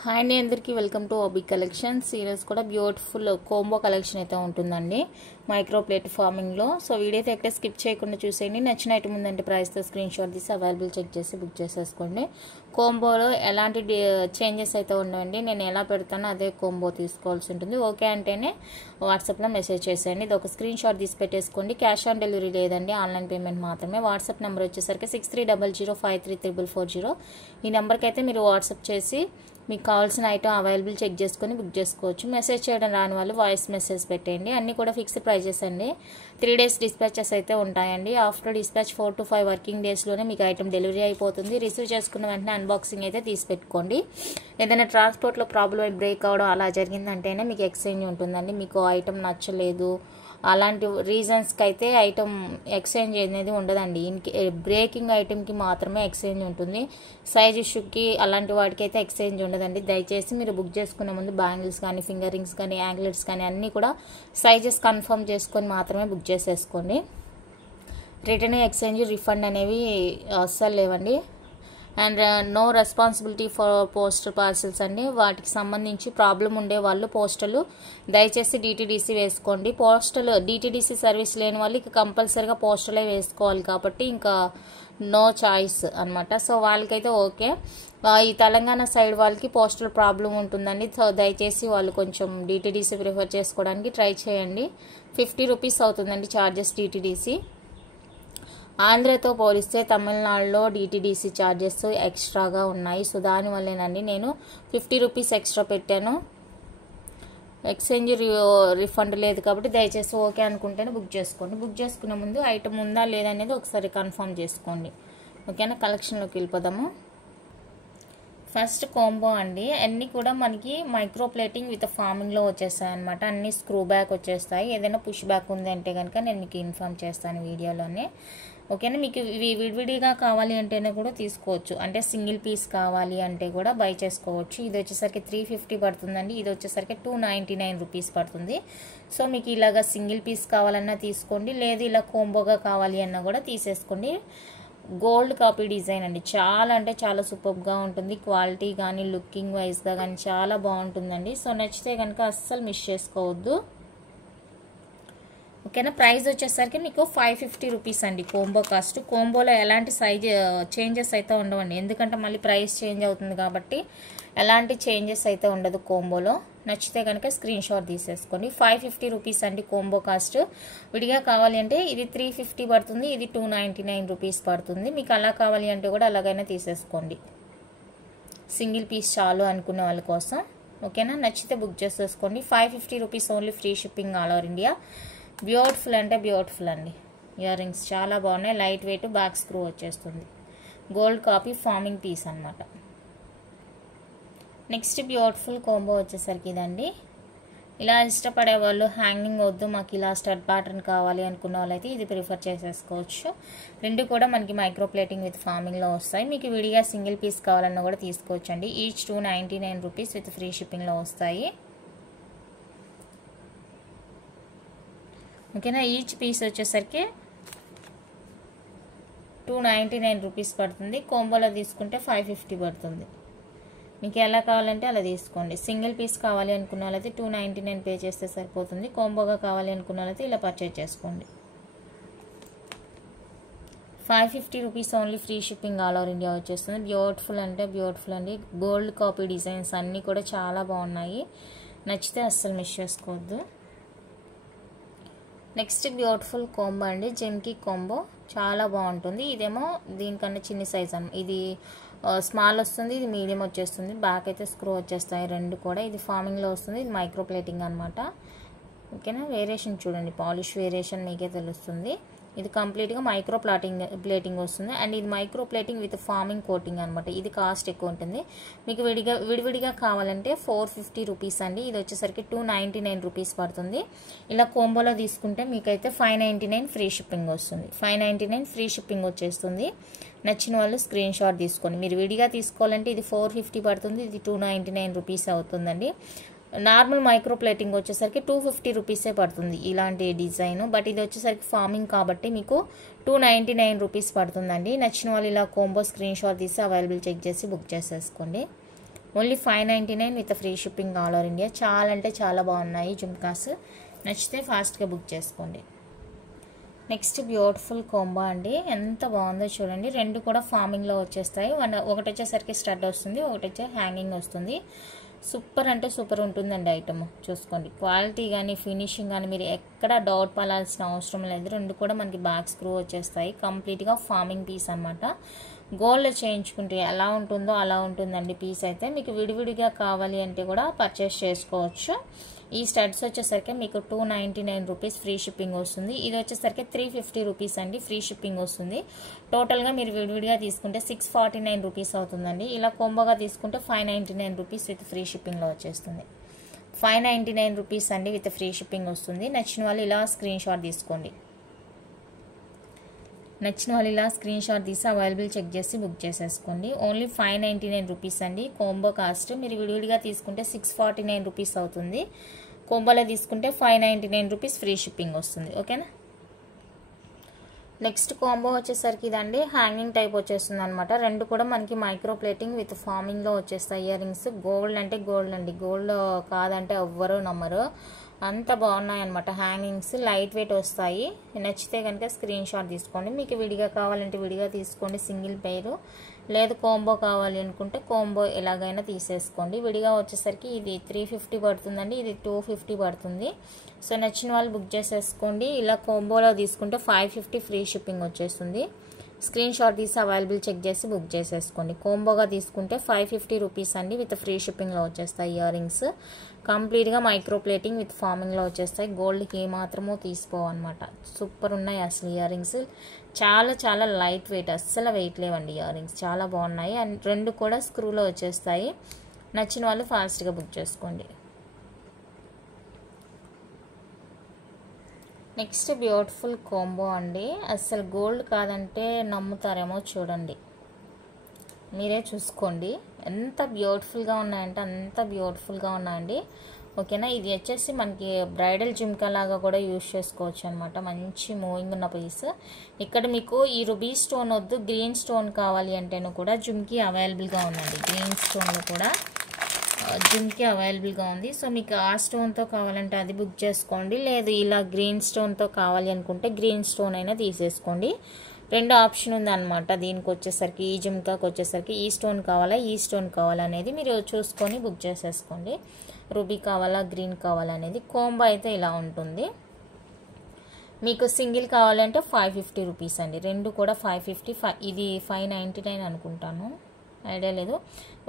Hi అండి, అందరికీ welcome to OB collections. ఈరోజు కూడా బ్యూటిఫుల్ కోంబో కలెక్షన్ అయితే ఉంటుందండి మైక్రో ప్లేట్ ఫార్మింగ్లో. సో వీడియో అయితే ఎక్కడ స్కిప్ చేయకుండా చూసేయండి. నచ్చిన ఐటమ్ ఉందంటే ప్రైస్తో స్క్రీన్ షాట్ తీసి అవైలబుల్ చెక్ చేసి బుక్ చేసేసుకోండి. కోంబోలో ఎలాంటి చేంజెస్ అయితే ఉండవండి. నేను ఎలా పెడతానో అదే కోంబో తీసుకోవాల్సి ఉంటుంది. ఓకే అంటేనే వాట్సాప్లో మెసేజ్ చేసేయండి. ఇది ఒక స్క్రీన్ షాట్ తీసి పెట్టేసుకోండి. క్యాష్ ఆన్ డెలివరీ లేదండి, ఆన్లైన్ పేమెంట్ మాత్రమే. వాట్సాప్ నెంబర్ వచ్చేసరికి 6300533440. ఈ నెంబర్కి అయితే మీరు వాట్సాప్ చేసి మీకు కావాల్సిన ఐటమ్ అవైలబుల్ చెక్ చేసుకొని బుక్ చేసుకోవచ్చు. మెసేజ్ చేయడం రాని వాళ్ళు వాయిస్ మెసేజ్ పెట్టేయండి. అన్నీ కూడా ఫిక్స్డ్ ప్రైజెస్ అండి. 3 days డిస్పాచెస్ అయితే ఉంటాయండి. ఆఫ్టర్ డిస్పాచ్ 4 to 5 వర్కింగ్ డేస్లోనే మీకు ఐటమ్ డెలివరీ అయిపోతుంది. రిసీవ్ చేసుకున్న వెంటనే అన్బాక్సింగ్ అయితే తీసి పెట్టుకోండి. ఏదైనా ట్రాన్స్పోర్ట్లో ప్రాబ్లం అయి బ్రేక్ అవడం అలా జరిగిందంటేనే మీకు ఎక్స్చేంజ్ ఉంటుందండి. మీకు ఐటమ్ నచ్చలేదు అలాంటి రీజన్స్కి అయితే ఐటమ్ ఎక్స్చేంజ్ అనేది ఉండదండి. బ్రేకింగ్ ఐటమ్కి మాత్రమే ఎక్స్చేంజ్ ఉంటుంది. సైజ్ ఇష్యూకి అలాంటి వాటికి అయితే ఎక్స్చేంజ్ ఉండదండి. దయచేసి మీరు బుక్ చేసుకునే ముందు బ్యాంగిల్స్ కానీ, ఫింగర్ రింగ్స్ కానీ, యాంక్లెట్స్ కానీ అన్నీ కూడా సైజెస్ కన్ఫర్మ్ చేసుకొని మాత్రమే బుక్ చేసేసుకోండి. రిటర్న్, ఎక్స్చేంజ్, రిఫండ్ అనేవి అస్సలు లేవండి. And no responsibility for postal parcels అండి. వాటికి సంబంధించి ప్రాబ్లం ఉండే వాళ్ళు పోస్టల్ దయచేసి DTDC వేసుకోండి. పోస్టల్ DTDC సర్వీస్ లేని వాళ్ళు ఇక కంపల్సరీగా పోస్టలే వేసుకోవాలి కాబట్టి ఇంకా నో చాయిస్ అనమాట. సో వాళ్ళకైతే ఓకే. ఈ తెలంగాణ సైడ్ వాళ్ళకి పోస్టల్ ప్రాబ్లం ఉంటుందండి. సో దయచేసి వాళ్ళు కొంచెం DTDC ప్రిఫర్ చేసుకోవడానికి ట్రై చేయండి. 50 రూపీస్ అవుతుందండి ఛార్జెస్ DTDC. ఆంధ్రతో పోలిస్తే తమిళనాడులో DTDC ఛార్జెస్ ఎక్స్ట్రాగా ఉన్నాయి. సో దానివల్లేనండి నేను 50 రూపీస్ ఎక్స్ట్రా పెట్టాను. ఎక్స్చేంజ్ రిఫండ్ లేదు కాబట్టి దయచేసి ఓకే అనుకుంటేనే బుక్ చేసుకోండి. బుక్ చేసుకునే ముందు ఐటమ్ ఉందా లేదా అనేది ఒకసారి కన్ఫర్మ్ చేసుకోండి. ఓకేనా, కలెక్షన్లోకి వెళ్ళిపోదాము. ఫస్ట్ కోంబో అండి. అన్నీ కూడా మనకి మైక్రో ప్లేటింగ్ విత్ ఫార్మింగ్లో వచ్చేస్తాయి అనమాట. అన్ని స్క్రూ బ్యాక్ వచ్చేస్తాయి. ఏదైనా పుష్ బ్యాక్ ఉంది అంటే కనుక నేను మీకు ఇన్ఫార్మ్ చేస్తాను వీడియోలోనే. ఓకేనా, మీకు ఇవి విడివిడిగా కావాలి అంటేనే కూడా తీసుకోవచ్చు. అంటే సింగిల్ పీస్ కావాలి అంటే కూడా బై చేసుకోవచ్చు. ఇది వచ్చేసరికి 350 పడుతుందండి. ఇది వచ్చేసరికి 299 రూపీస్ పడుతుంది. సో మీకు ఇలాగా సింగిల్ పీస్ కావాలన్నా తీసుకోండి, లేదు ఇలా కోంబోగా కావాలి అన్నా కూడా తీసేసుకోండి. గోల్డ్ కాపీ డిజైన్ అండి. చాలా అంటే చాలా సూపర్గా ఉంటుంది. క్వాలిటీ కానీ లుకింగ్ వైజ్గా కానీ చాలా బాగుంటుందండి. సో నచ్చితే కనుక అస్సలు మిస్ చేసుకోవద్దు. ఓకేనా, ప్రైస్ వచ్చేసరికి మీకు 550 రూపీస్ అండి కోంబో కాస్ట్. కోంబోలో ఎలాంటి సైజ్ చేంజెస్ అయితే ఉండవండి, ఎందుకంటే మళ్ళీ ప్రైస్ చేంజ్ అవుతుంది కాబట్టి ఎలాంటి చేంజెస్ అయితే ఉండదు కోంబోలో. నచ్చితే కనుక స్క్రీన్ షాట్ తీసేసుకోండి. 550 రూపీస్ అండి కోంబో కాస్ట్. విడిగా కావాలి అంటే ఇది 350 పడుతుంది, ఇది 299 రూపీస్ పడుతుంది. మీకు అలా కావాలి అంటే కూడా అలాగైనా తీసేసుకోండి. సింగిల్ పీస్ చాలు అనుకునే వాళ్ళ కోసం. ఓకేనా, నచ్చితే బుక్ చేసేసుకోండి. 550 rupees only, free shipping all over India. Beautiful అంటే బ్యూటిఫుల్ అండి. ఇయర్ రింగ్స్ చాలా బాగున్నాయి. లైట్ వెయిట్, బ్యాక్ స్క్రూ వచ్చేస్తుంది. గోల్డ్ కాపీ ఫార్మింగ్ పీస్ అనమాట. నెక్స్ట్ బ్యూటిఫుల్ కోంబో వచ్చేసరికి ఇదండి. ఇలా ఇష్టపడే వాళ్ళు హ్యాంగింగ్ వద్దు మాకు ఇలా స్టడ్ ప్యాటర్న్ కావాలి అనుకున్న వాళ్ళైతే ఇది ప్రిఫర్ చేసేసుకోవచ్చు. రెండు కూడా మనకి మైక్రో ప్లేటింగ్ విత్ ఫార్మింగ్లో వస్తాయి. మీకు విడిగా సింగిల్ పీస్ కావాలన్నా కూడా తీసుకోవచ్చు అండి. ఈచ్ 299 రూపీస్ విత్ ఫ్రీ షిప్పింగ్లో వస్తాయి. ఓకేనా, ఈచ్ పీస్ వచ్చేసరికి 299 రూపీస్ పడుతుంది. కోంబోలో తీసుకుంటే 550 పడుతుంది. మీకు ఎలా కావాలంటే అలా తీసుకోండి. సింగిల్ పీస్ కావాలి అనుకున్న వాళ్ళైతే 299 పే చేస్తే సరిపోతుంది. కోంబోగా కావాలి అనుకున్న వాళ్ళైతే ఇలా పర్చేజ్ చేసుకోండి. 550 rupees only, free shipping all over India వచ్చేస్తుంది. బ్యూటిఫుల్ అంటే బ్యూటిఫుల్ అండి. గోల్డ్ కాపీ డిజైన్స్ అన్నీ కూడా చాలా బాగున్నాయి. నచ్చితే అస్సలు మిస్ చేసుకోవద్దు. నెక్స్ట్ బ్యూటిఫుల్ కోంబో అండి, జెమ్కీ కోంబో. చాలా బాగుంటుంది. ఇదేమో దీనికన్నా చిన్న సైజ్ అన్న, ఇది స్మాల్ వస్తుంది, ఇది మీడియం వచ్చేస్తుంది. బ్యాక్ అయితే స్క్రూ వచ్చేస్తాయి రెండు కూడా. ఇది ఫార్మింగ్లో వస్తుంది, ఇది మైక్రో ప్లేటింగ్ అనమాట. ఓకేనా, వేరియేషన్ చూడండి, పాలిష్ వేరియేషన్ మీకే తెలుస్తుంది. ఇది కంప్లీట్గా మైక్రో ప్లేటింగ్ వస్తుంది. అండ్ ఇది micro plating with farming coating అనమాట. ఇది కాస్ట్ ఎక్కువ ఉంటుంది. మీకు విడివిడిగా కావాలంటే 450 రూపీస్ అండి. ఇది వచ్చేసరికి 299 రూపీస్ పడుతుంది. ఇలా కోంబోలో తీసుకుంటే మీకైతే 599 ఫ్రీ షిప్పింగ్ వస్తుంది. 599 ఫ్రీ షిప్పింగ్ వచ్చేస్తుంది. నచ్చిన వాళ్ళు స్క్రీన్ షాట్ తీసుకోండి. మీరు విడిగా తీసుకోవాలంటే ఇది 450 పడుతుంది, ఇది 299 రూపీస్ అవుతుందండి. నార్మల్ మైక్రో ప్లేటింగ్ వచ్చేసరికి 250 రూపీసే పడుతుంది ఇలాంటి డిజైన్. బట్ ఇది వచ్చేసరికి ఫార్మింగ్ కాబట్టి మీకు 299 రూపీస్ పడుతుందండి. నచ్చిన వాళ్ళు ఇలా కోంబో స్క్రీన్ షాట్ తీసి అవైలబుల్ చెక్ చేసి బుక్ చేసేసుకోండి. Only 599 with free shipping all over India. చాలా అంటే చాలా బాగున్నాయి జుమ్కాస్. నచ్చితే ఫాస్ట్గా బుక్ చేసుకోండి. నెక్స్ట్ బ్యూటిఫుల్ కోంబో అండి, ఎంత బాగుందో చూడండి. రెండు కూడా ఫార్మింగ్లో వచ్చేస్తాయి. ఒకటి వచ్చేసరికి స్టడ్ వస్తుంది, ఒకటి వచ్చే హ్యాంగింగ్ వస్తుంది. సూపర్ అంటే సూపర్ ఉంటుందండి ఐటమ్. చూసుకోండి క్వాలిటీ కానీ ఫినిషింగ్ కానీ మీరు ఎక్కడ డౌట్ పడాల్సిన అవసరం లేదు. రెండు కూడా మనకి బ్యాక్ స్క్రూ వచ్చేస్తాయి. కంప్లీట్గా ఫార్మింగ్ పీస్ అనమాట. గోల్డ్ చేయించుకుంటే ఎలా ఉంటుందో అలా ఉంటుందండి పీస్ అయితే. మీకు విడివిడిగా కావాలి అంటే కూడా పర్చేస్ చేసుకోవచ్చు. ఈ స్టడ్స్ వచ్చేసరికి మీకు 299 రూపీస్ ఫ్రీ షిప్పింగ్ వస్తుంది. ఇది వచ్చేసరికి 350 రూపీస్ అండి ఫ్రీ షిప్పింగ్ వస్తుంది. టోటల్గా మీరు విడివిడిగా తీసుకుంటే 649 రూపీస్ అవుతుందండి. ఇలా కోంబోగా తీసుకుంటే 599 రూపీస్ విత్ ఫ్రీ షిప్పింగ్లో వచ్చేస్తుంది. 599 రూపీస్ అండి విత్ ఫ్రీ షిప్పింగ్ వస్తుంది. నచ్చిన వాళ్ళు ఇలా స్క్రీన్ షాట్ తీసుకోండి. నచ్చిన వాళ్ళు ఇలా స్క్రీన్ షాట్ తీసి అవైలబుల్ చెక్ చేసి బుక్ చేసేసుకోండి. ఓన్లీ 599 రూపీస్ అండి కోంబో కాస్ట్. మీరు విడివిడిగా తీసుకుంటే 649 రూపీస్ అవుతుంది. కోంబోలో తీసుకుంటే 599 రూపీస్ ఫ్రీ షిప్పింగ్ వస్తుంది. ఓకేనా. నెక్స్ట్ కాంబో వచ్చేసరికి ఇదండి హ్యాంగింగ్ టైప్ వచ్చేస్తుంది అనమాట. రెండు కూడా మనకి మైక్రో ప్లేటింగ్ విత్ ఫార్మింగ్లో వచ్చేస్తాయి ఇయర్ రింగ్స్. గోల్డ్ అంటే గోల్డ్ అండి, గోల్డ్ కాదంటే ఎవ్వరూ నమ్మరు, అంత బాగున్నాయి అనమాట. హ్యాంగింగ్స్ లైట్ వెయిట్ వస్తాయి. నచ్చితే కనుక స్క్రీన్ షాట్ తీసుకోండి. మీకు విడిగా కావాలంటే విడిగా తీసుకోండి సింగిల్ పెయిర్, లేదు కోంబో కావాలి అనుకుంటే కోంబో ఎలాగైనా తీసేసుకోండి. విడిగా వచ్చేసరికి ఇది 350 పడుతుందండి, ఇది 250 పడుతుంది. సో నచ్చిన వాళ్ళు బుక్ చేసేసుకోండి. ఇలా కోంబోలో తీసుకుంటే 550 ఫ్రీ షిప్పింగ్ వచ్చేస్తుంది. స్క్రీన్ షాట్ తీసి అవైలబుల్ చెక్ చేసి బుక్ చేసేసుకోండి. కోంబోగా తీసుకుంటే 550 రూపీస్ అండి విత్ ఫ్రీ షిప్పింగ్లో వచ్చేస్తాయి ఇయర్ రింగ్స్. కంప్లీట్గా మైక్రో ప్లేటింగ్ విత్ ఫార్మింగ్లో వచ్చేస్తాయి. గోల్డ్కి ఏమాత్రమో తీసుకోవన్నమాట. సూపర్ ఉన్నాయి అసలు ఇయర్ రింగ్స్. చాలా చాలా లైట్ వెయిట్, అస్సలు వెయిట్ లేవండి ఇయర్ రింగ్స్. చాలా బాగున్నాయి. అండ్ రెండు కూడా స్క్రూలో వచ్చేస్తాయి. నచ్చిన వాళ్ళు ఫాస్ట్గా బుక్ చేసుకోండి. నెక్స్ట్ బ్యూటిఫుల్ కాంబో అండి. అస్సలు గోల్డ్ కాదంటే నమ్ముతారేమో చూడండి, మీరే చూసుకోండి ఎంత బ్యూటిఫుల్గా ఉన్నాయంటే అంత బ్యూటిఫుల్గా ఉన్నాయండి. ఓకేనా. ఇది వచ్చేసి మనకి బ్రైడల్ జుమ్కా లాగా కూడా యూజ్ చేసుకోవచ్చు అనమాట. మంచి మూవింగ్ ఉన్న పీస్. ఇక్కడ మీకు ఈ రుబీ స్టోన్ వద్దు, గ్రీన్ స్టోన్ కావాలి అంటేను కూడా జుమ్కీ అవైలబుల్గా ఉందండి. గ్రీన్ స్టోన్లో కూడా జుమ్కీ అవైలబుల్గా ఉంది. సో మీకు ఆ స్టోన్తో కావాలంటే అది బుక్ చేసుకోండి, లేదు ఇలా గ్రీన్ స్టోన్తో కావాలి అనుకుంటే గ్రీన్ స్టోన్ అయినా తీసేసుకోండి. రెండు ఆప్షన్ ఉంది అనమాట. దీనికి వచ్చేసరికి ఈ జుమ్కాకి వచ్చేసరికి ఈ స్టోన్ కావాలా ఈ స్టోన్ కావాలా అనేది మీరు చూసుకొని బుక్ చేసేసుకోండి. రూబీ కావాలా గ్రీన్ కావాలా అనేది. కోంబో అయితే ఇలా ఉంటుంది. మీకు సింగిల్ కావాలంటే 550 రూపీస్ అండి. రెండు కూడా 550. ఇది 599 అనుకుంటాను, ఐడియా లేదు.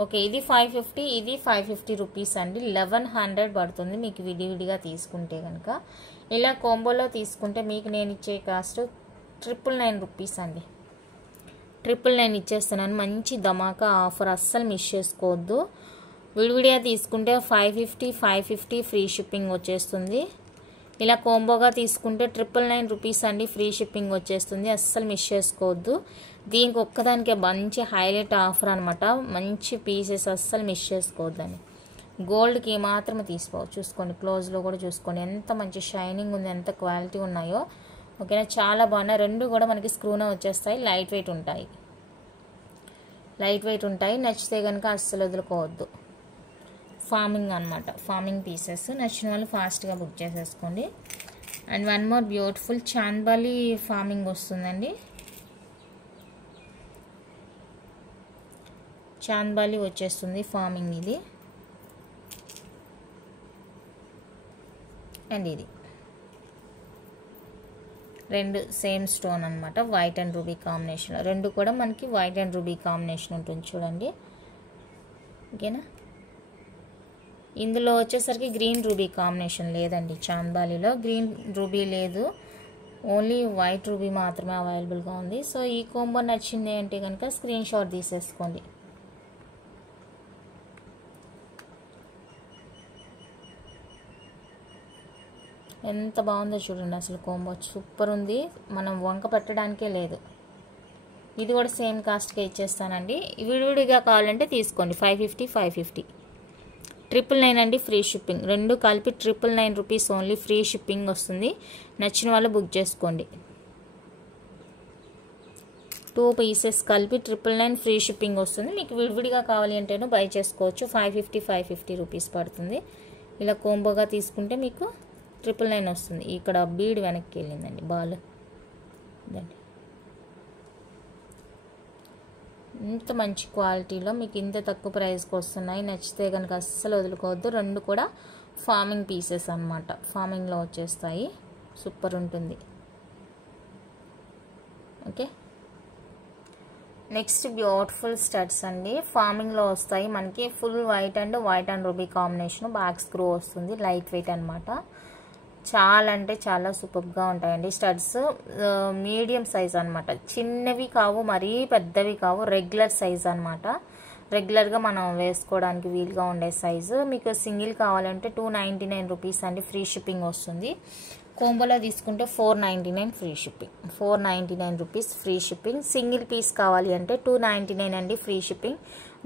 ఓకే, ఇది 550, ఇది 550 రూపీస్ అండి. 1100 పడుతుంది మీకు విడివిడిగా తీసుకుంటే కనుక. ఇలా కోంబోలో తీసుకుంటే మీకు నేను ఇచ్చే కాస్ట్ 999 రూపీస్ అండి. 999 ఇచ్చేస్తున్నాను. మంచి ధమాకా ఆఫర్, అస్సలు మిస్ చేసుకోవద్దు. విడివిడిగా తీసుకుంటే 550 ఫ్రీ షిప్పింగ్ వచ్చేస్తుంది. ఇలా కోంబోగా తీసుకుంటే 999 రూపీస్ అండి ఫ్రీ షిప్పింగ్ వచ్చేస్తుంది. అస్సలు మిస్ చేసుకోవద్దు. దీనికి ఒక్కదానికే మంచి హైలైట్ ఆఫర్ అనమాట. మంచి పీసెస్, అస్సలు మిస్ చేసుకోవద్దని. గోల్డ్కి మాత్రమే తీసుకోవచ్చు. చూసుకోండి, క్లోజ్లో కూడా చూసుకోండి ఎంత మంచి షైనింగ్ ఉంది, ఎంత క్వాలిటీ ఉన్నాయో. ఓకేనా, చాలా బాగున్నాయి. రెండు కూడా మనకి స్క్రూనే వచ్చేస్తాయి. లైట్ వెయిట్ ఉంటాయి. నచ్చితే కనుక అస్సలు వదులుకోవద్దు. ఫార్మింగ్ అనమాట, ఫార్మింగ్ పీసెస్. నచ్చిన వాళ్ళు ఫాస్ట్గా బుక్ చేసేసుకోండి. And one more beautiful chandbali farming వస్తుందండి. చాంద్బాలి వచ్చేస్తుంది ఫార్మింగ్ ఇది. అండ్ ఇది రెండు సేమ్ స్టోన్ అనమాట. White and ruby combination. రెండు కూడా మనకి వైట్ అండ్ రూబీ కాంబినేషన్ ఉంటుంది చూడండి. ఓకేనా. ఇందులో వచ్చేసరికి గ్రీన్ రూబీ కాంబినేషన్ లేదండి. చాంద్బాలిలో గ్రీన్ రూబీ లేదు, ఓన్లీ వైట్ రూబీ మాత్రమే అవైలబుల్గా ఉంది. సో ఈ కాంబో నచ్చింది అంటే కనుక స్క్రీన్ షాట్ తీసేసుకోండి. ఎంత బాగుందో చూడండి అసలు. కాంబో సూపర్ ఉంది, మనం వంక పెట్టడానికే లేదు. ఇది కూడా సేమ్ కాస్ట్గా ఇచ్చేస్తానండి. విడివిడిగా కావాలంటే తీసుకోండి. 550 999 అండి ఫ్రీ షిప్పింగ్. రెండు కలిపి 999 రూపీస్ ఓన్లీ ఫ్రీ షిప్పింగ్ వస్తుంది. నచ్చిన వాళ్ళు బుక్ చేసుకోండి. 2 పీసెస్ కలిపి 999 ఫ్రీ షిప్పింగ్ వస్తుంది. మీకు విడివిడిగా కావాలి అంటేనూ బై చేసుకోవచ్చు. 550 రూపీస్ పడుతుంది. ఇలా కోంబోగా తీసుకుంటే మీకు 999 వస్తుంది. ఇక్కడ బీడ్ వెనక్కి వెళ్ళిందండి బాల్. ఇంత మంచి క్వాలిటీలో మీకు ఇంత తక్కువ ప్రైస్కి వస్తున్నాయి. నచ్చితే కనుక అస్సలు వదులుకోవద్దు. రెండు కూడా ఫార్మింగ్ పీసెస్ అన్నమాట. ఫార్మింగ్లో వచ్చేస్తాయి. సూపర్ ఉంటుంది. ఓకే, నెక్స్ట్ బ్యూటిఫుల్ స్టడ్స్ అండి. ఫార్మింగ్లో వస్తాయి మనకి. Full white and ruby combination. Back screw వస్తుంది. లైట్ వెయిట్ అనమాట. చాలా అంటే చాలా సూపర్గా ఉంటాయండి. స్టడ్స్ మీడియం సైజ్ అనమాట. చిన్నవి కావు, మరీ పెద్దవి కావు. రెగ్యులర్ సైజ్ అనమాట. రెగ్యులర్గా మనం వేసుకోవడానికి వీలుగా ఉండే సైజు. మీకు సింగిల్ కావాలంటే 299 రూపీస్ అండి. ఫ్రీ షిప్పింగ్ వస్తుంది. కోంబోలో తీసుకుంటే 499 free shipping. 499 rupees free shipping. Single piece కావాలి అంటే 299 అండి ఫ్రీ షిప్పింగ్.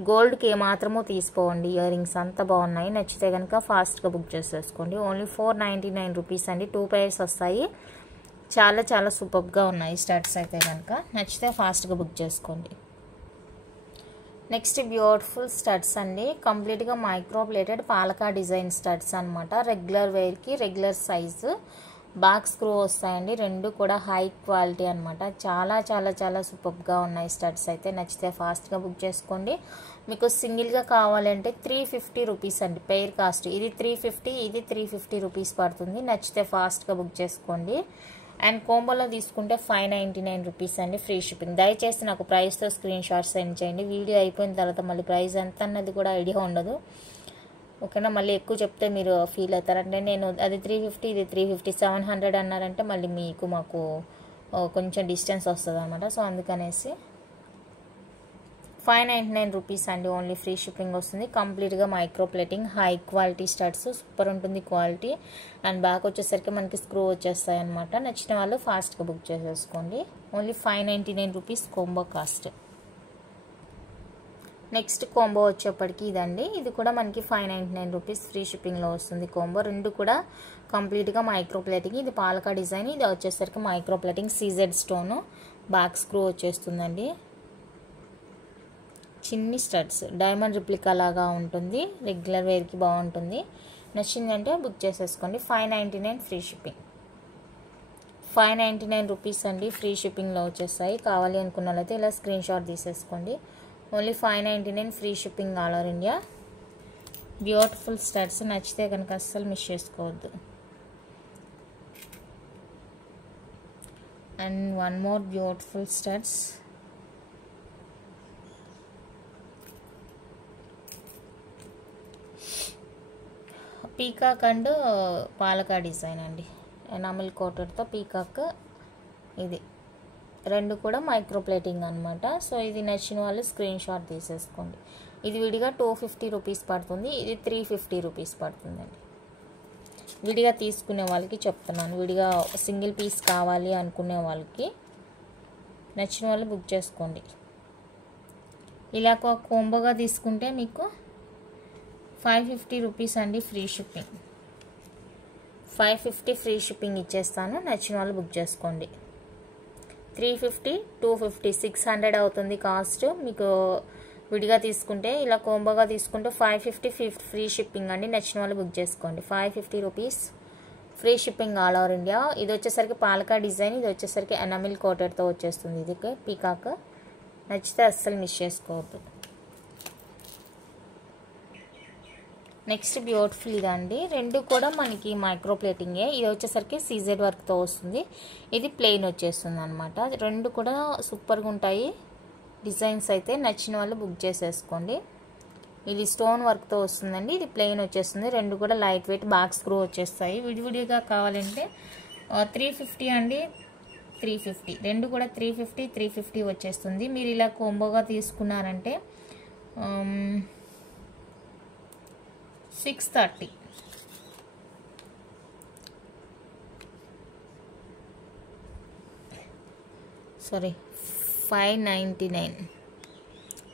గోల్డ్కి ఏమాత్రమో తీసుకోండి. ఇయర్ రింగ్స్ అంత బాగున్నాయి. నచ్చితే కనుక ఫాస్ట్గా బుక్ చేసేసుకోండి. ఓన్లీ 499 రూపీస్ అండి. 2 పైర్స్ వస్తాయి. చాలా చాలా సూపర్గా ఉన్నాయి స్టడ్స్ అయితే కనుక. నచ్చితే ఫాస్ట్గా బుక్ చేసుకోండి. నెక్స్ట్ బ్యూటిఫుల్ స్టడ్స్ అండి. కంప్లీట్గా మైక్రో ప్లేటెడ్ పాలకా డిజైన్ స్టడ్స్ అనమాట. రెగ్యులర్ వేర్కి రెగ్యులర్ సైజు. బ్యాక్ స్క్రూ వస్తాయండి. రెండు కూడా హై క్వాలిటీ అనమాట. చాలా చాలా చాలా సూపర్గా ఉన్నాయి స్టడ్స్ అయితే. నచ్చితే ఫాస్ట్గా బుక్ చేసుకోండి. మీకు సింగిల్గా కావాలంటే 350 రూపీస్ అండి పెయిర్ కాస్ట్. ఇది 350, ఇది 350 రూపీస్ పడుతుంది. నచ్చితే ఫాస్ట్గా బుక్ చేసుకోండి. అండ్ కోంబోలో తీసుకుంటే 599 రూపీస్ అండి ఫ్రీ షిప్పింగ్. దయచేసి నాకు ప్రైస్తో స్క్రీన్ షాట్ సెండ్ చేయండి. వీడియో అయిపోయిన తర్వాత మళ్ళీ ప్రైస్ ఎంత అన్నది కూడా ఐడియా ఉండదు. ఓకేనా, మళ్ళీ ఎక్కువ చెప్తే మీరు ఫీల్ అవుతారంటే నేను అది 350 ఇది 350 700 అన్నారంటే మళ్ళీ మీకు మాకు కొంచెం డిస్టెన్స్ వస్తుంది అనమాట. సో అందుకనేసి 599 రూపీస్ అండి ఓన్లీ ఫ్రీ షిప్పింగ్ వస్తుంది. కంప్లీట్గా micro plating high quality studs. Super ఉంటుంది క్వాలిటీ. అండ్ బ్యాక్ వచ్చేసరికి మనకి స్క్రూ వచ్చేస్తాయి అనమాట. నచ్చిన వాళ్ళు ఫాస్ట్గా బుక్ చేసేసుకోండి. Only 599 rupees combo cost. Next combo వచ్చేప్పటికి ఇదండి. ఇది కూడా మనకి 599 రూపీస్ ఫ్రీ షిప్పింగ్లో వస్తుంది కోంబో. రెండు కూడా కంప్లీట్గా మైక్రో ప్లేటింగ్. ఇది పాలకా డిజైన్. ఇది వచ్చేసరికి micro plating CZ stone. Back screw వచ్చేస్తుందండి. చిన్ని స్టడ్స్. డైమండ్ రిప్లికా లాగా ఉంటుంది. రెగ్యులర్ వేర్కి బాగుంటుంది. నచ్చిందంటే బుక్ చేసేసుకోండి. 599 ఫ్రీ షిప్పింగ్. 599 రూపీస్ అండి ఫ్రీ షిప్పింగ్లో వచ్చేస్తాయి. కావాలి అనుకున్న వాళ్ళైతే ఇలా స్క్రీన్ షాట్ తీసేసుకోండి. Only 599 free shipping all over India. Beautiful studs. నచ్చితే కనుక అస్సలు మిస్ చేసుకోవద్దు. And one more beautiful studs. Peacock and పాలకా డిజైన్ అండి. ఎనామిల్ కోటెడ్తో పీకాక్. ఇది రెండు కూడా మైక్రో ప్లేటింగ్ అనమాట. సో ఇది నచ్చిన వాళ్ళు స్క్రీన్ షాట్ తీసేసుకోండి. ఇది విడిగా 250 రూపీస్ పడుతుంది. ఇది 350 రూపీస్ పడుతుందండి. విడిగా తీసుకునే వాళ్ళకి చెప్తున్నాను. విడిగా సింగిల్ పీస్ కావాలి అనుకునే వాళ్ళకి నచ్చిన వాళ్ళు బుక్ చేసుకోండి. ఇలా కోంబోగా తీసుకుంటే మీకు 550 రూపీస్ అండి ఫ్రీ షిప్పింగ్. 550 ఫ్రీ షిప్పింగ్ ఇచ్చేస్తాను. నచ్చిన వాళ్ళు బుక్ చేసుకోండి. 350, 250, 600 అవుతుంది కాస్ట్. మీకు విడిగా తీసుకుంటే. ఇలా కోంబోగా తీసుకుంటే 550 ఫ్రీ షిప్పింగ్ అండి. నచ్చిన వాళ్ళు బుక్ చేసుకోండి. 550 rupees free shipping all over India. ఇది వచ్చేసరికి పాలకా డిజైన్. ఇది వచ్చేసరికి ఎనామిల్ కోటెడ్తో వచ్చేస్తుంది. ఇది పీకాక్. నచ్చితే అస్సలు మిస్ చేసుకోవద్దు. నెక్స్ట్ బ్యూటిఫుల్ ఇదండి. రెండు కూడా మనకి మైక్రో ప్లేటింగే. ఇది వచ్చేసరికి సీజెడ్ వర్క్తో వస్తుంది. ఇది ప్లెయిన్ వచ్చేస్తుంది అనమాట. రెండు కూడా సూపర్గా ఉంటాయి డిజైన్స్ అయితే. నచ్చిన వాళ్ళు బుక్ చేసేసుకోండి. ఇది స్టోన్ వర్క్తో వస్తుందండి. ఇది ప్లెయిన్ వచ్చేస్తుంది. రెండు కూడా లైట్ వెయిట్. బ్యాక్ స్క్రూ వచ్చేస్తాయి. విడివిడిగా కావాలంటే 350 అండి. 350. రెండు కూడా 350 వచ్చేస్తుంది. మీరు ఇలా కోంబోగా తీసుకున్నారంటే 630. సారీ 599.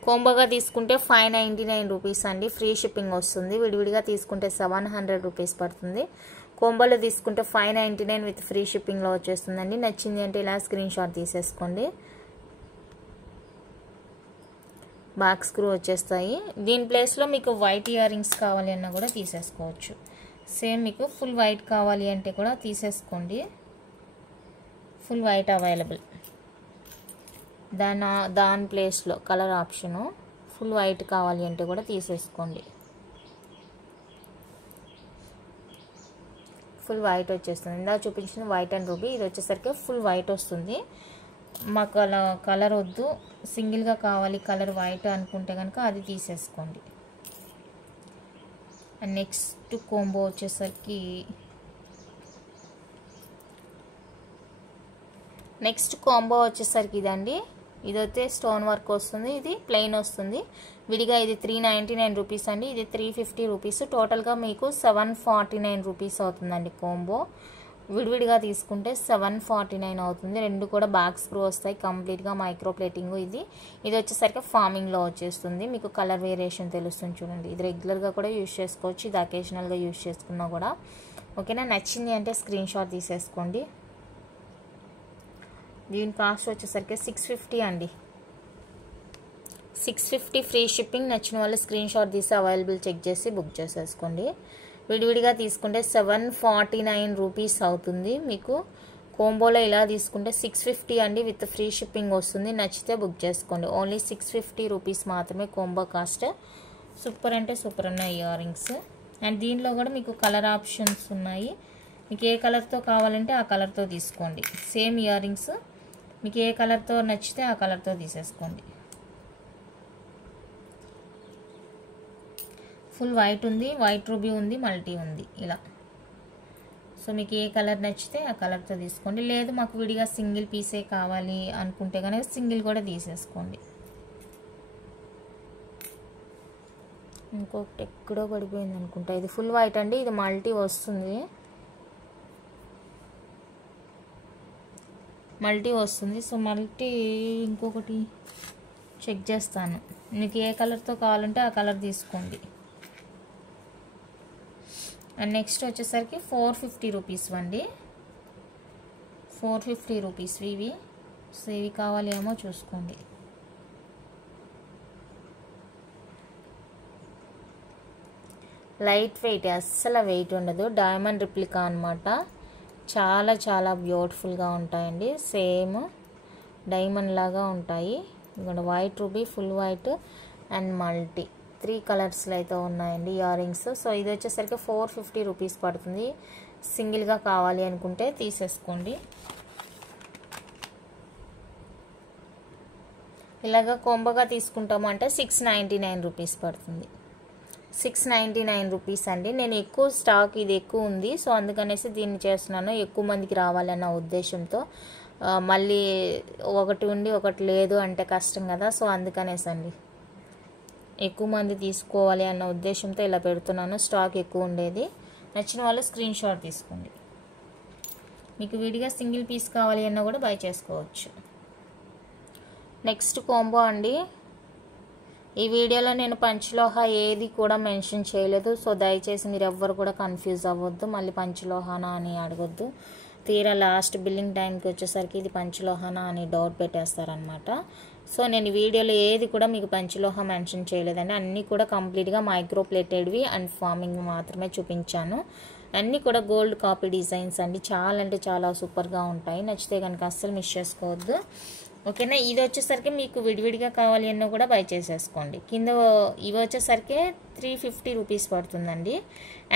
కోంబోగా తీసుకుంటే 599 రూపీస్ అండి. ఫ్రీ షిప్పింగ్ వస్తుంది. విడివిడిగా తీసుకుంటే 700 రూపీస్ పడుతుంది. కోంబోలో తీసుకుంటే 599 విత్ ఫ్రీ షిప్పింగ్లో వచ్చేస్తుందండి. నచ్చింది అంటే ఇలా స్క్రీన్ షాట్ తీసేసుకోండి. బ్యాక్ స్క్రూ వచ్చేస్తాయి. దీని ప్లేస్లో మీకు వైట్ ఇయర్ రింగ్స్ కావాలి అన్నా కూడా తీసేసుకోవచ్చు. సేమ్ మీకు ఫుల్ వైట్ కావాలి అంటే కూడా తీసేసుకోండి. Full white available. దాని ప్లేస్లో కలర్ ఆప్షను ఫుల్ వైట్ కావాలి అంటే కూడా తీసేసుకోండి. ఫుల్ వైట్ వచ్చేస్తుంది. ఇందాక చూపించిన వైట్ అండ్ రూబీ, ఇది వచ్చేసరికి ఫుల్ వైట్ వస్తుంది. మాకు అలా కలర్ వద్దు, సింగిల్గా కావాలి కలర్ వైట్ అనుకుంటే కనుక అది తీసేసుకోండి. అండ్ నెక్స్ట్ కోంబో వచ్చేసరికి ఇదండి. ఇదైతే స్టోన్ వర్క్ వస్తుంది, ఇది ప్లెయిన్ వస్తుంది. విడిగా ఇది 399 రూపీస్ అండి, ఇది 350 రూపీస్. టోటల్గా మీకు 749 రూపీస్ అవుతుందండి కోంబో. విడివిడిగా తీసుకుంటే 749 అవుతుంది. రెండు కూడా బ్యాక్ స్క్రూ వస్తాయి, కంప్లీట్గా మైక్రో ప్లేటింగ్. ఇది వచ్చేసరికి ఫార్మింగ్లో వచ్చేస్తుంది. మీకు కలర్ వేరియేషన్ తెలుస్తుంది చూడండి. ఇది రెగ్యులర్గా కూడా యూజ్ చేసుకోవచ్చు, ఇది అకేషనల్గా యూజ్ చేసుకున్నా కూడా ఓకేనా. నచ్చింది అంటే స్క్రీన్ షాట్ తీసేసుకోండి. దీని కాస్ట్ వచ్చేసరికి 650 అండి. 650 ఫ్రీ షిప్పింగ్. నచ్చిన వాళ్ళు స్క్రీన్ షాట్ తీసి అవైలబుల్ చెక్ చేసి బుక్ చేసేసుకోండి. విడివిడిగా తీసుకుంటే 749 రూపీస్ అవుతుంది. మీకు కోంబోలో ఇలా తీసుకుంటే 650 అండి, విత్ ఫ్రీ షిప్పింగ్ వస్తుంది. నచ్చితే బుక్ చేసుకోండి. ఓన్లీ 650 రూపీస్ మాత్రమే కోంబో కాస్ట్. సూపర్ అంటే సూపర్ ఉన్నాయి ఇయర్ రింగ్స్. అండ్ దీనిలో కూడా మీకు కలర్ ఆప్షన్స్ ఉన్నాయి. మీకు ఏ కలర్తో కావాలంటే ఆ కలర్తో తీసుకోండి. సేమ్ ఇయర్ రింగ్స్ మీకు ఏ కలర్తో నచ్చితే ఆ కలర్తో తీసేసుకోండి. ఫుల్ వైట్ ఉంది, వైట్ రూబీ ఉంది, మల్టీ ఉంది ఇలా. సో మీకు ఏ కలర్ నచ్చితే ఆ కలర్తో తీసుకోండి. లేదు మాకు విడిగా సింగిల్ పీసే కావాలి అనుకుంటే కనుక సింగిల్ కూడా తీసేసుకోండి. ఇంకొకటి ఎక్కడో పడిపోయింది అనుకుంటా. ఇది ఫుల్ వైట్ అండి, ఇది మల్టీ వస్తుంది. సో మల్టీ ఇంకొకటి చెక్ చేస్తాను. మీకు ఏ కలర్తో కావాలంటే ఆ కలర్ తీసుకోండి. అండ్ నెక్స్ట్ వచ్చేసరికి 450 రూపీస్ అండి. 450 రూపీస్ ఇవి. సో ఇవి కావాలి ఏమో చూసుకోండి. లైట్ వెయిట్, అస్సలు వెయిట్ ఉండదు. డైమండ్ రిప్లికా అనమాట. చాలా చాలా బ్యూటిఫుల్గా ఉంటాయండి. సేమ్ డైమండ్ లాగా ఉంటాయి. ఇక్కడ white ruby, full white and multi 3 కలర్స్లో అయితే ఉన్నాయండి ఇయర్ రింగ్స్. సో ఇది వచ్చేసరికి 450 రూపీస్ పడుతుంది. సింగిల్గా కావాలి అనుకుంటే తీసేసుకోండి. ఇలాగా కొంబగా తీసుకుంటామంటే 699 రూపీస్ పడుతుంది. 699 రూపీస్ అండి. నేను ఎక్కువ స్టాక్ ఇది ఎక్కువ ఉంది, సో అందుకనేసి దీన్ని చేస్తున్నాను. ఎక్కువ మందికి రావాలన్న ఉద్దేశంతో. మళ్ళీ ఒకటి ఉండి ఒకటి లేదు అంటే కష్టం కదా, సో అందుకనేసి అండి ఎక్కువ మంది తీసుకోవాలి అన్న ఉద్దేశంతో ఇలా పెడుతున్నాను. స్టాక్ ఎక్కువ ఉండేది. నచ్చిన వాళ్ళు స్క్రీన్ షాట్ తీసుకోండి. మీకు విడిగా సింగిల్ పీస్ కావాలి అన్నా కూడా బై చేసుకోవచ్చు. నెక్స్ట్ కాంబో అండి. ఈ వీడియోలో నేను పంచలోహ ఏది కూడా మెన్షన్ చేయలేదు, సో దయచేసి మీరు ఎవ్వరు కూడా కన్ఫ్యూజ్ అవ్వద్దు. మళ్ళీ పంచలోహానా అని అడగొద్దు. తీరా లాస్ట్ బిల్లింగ్ టైంకి వచ్చేసరికి ఇది పంచలోహానా అని డౌట్ పెట్టేస్తారనమాట. సో నేను వీడియోలో ఏది కూడా మీకు పంచలోహ మెన్షన్ చేయలేదండి. అన్నీ కూడా కంప్లీట్గా మైక్రో ప్లేటెడ్వి అండ్ ఫార్మింగ్ మాత్రమే చూపించాను. అన్నీ కూడా గోల్డ్ కాపీ డిజైన్స్ అండి. చాలా అంటే చాలా సూపర్గా ఉంటాయి. నచ్చితే కనుక అస్సలు మిస్ చేసుకోవద్దు ఓకేనా. ఇది వచ్చేసరికి మీకు విడివిడిగా కావాలి అన్న కూడా బై చేసేసుకోండి. కింద ఇవి వచ్చేసరికి 350 రూపీస్ పడుతుందండి.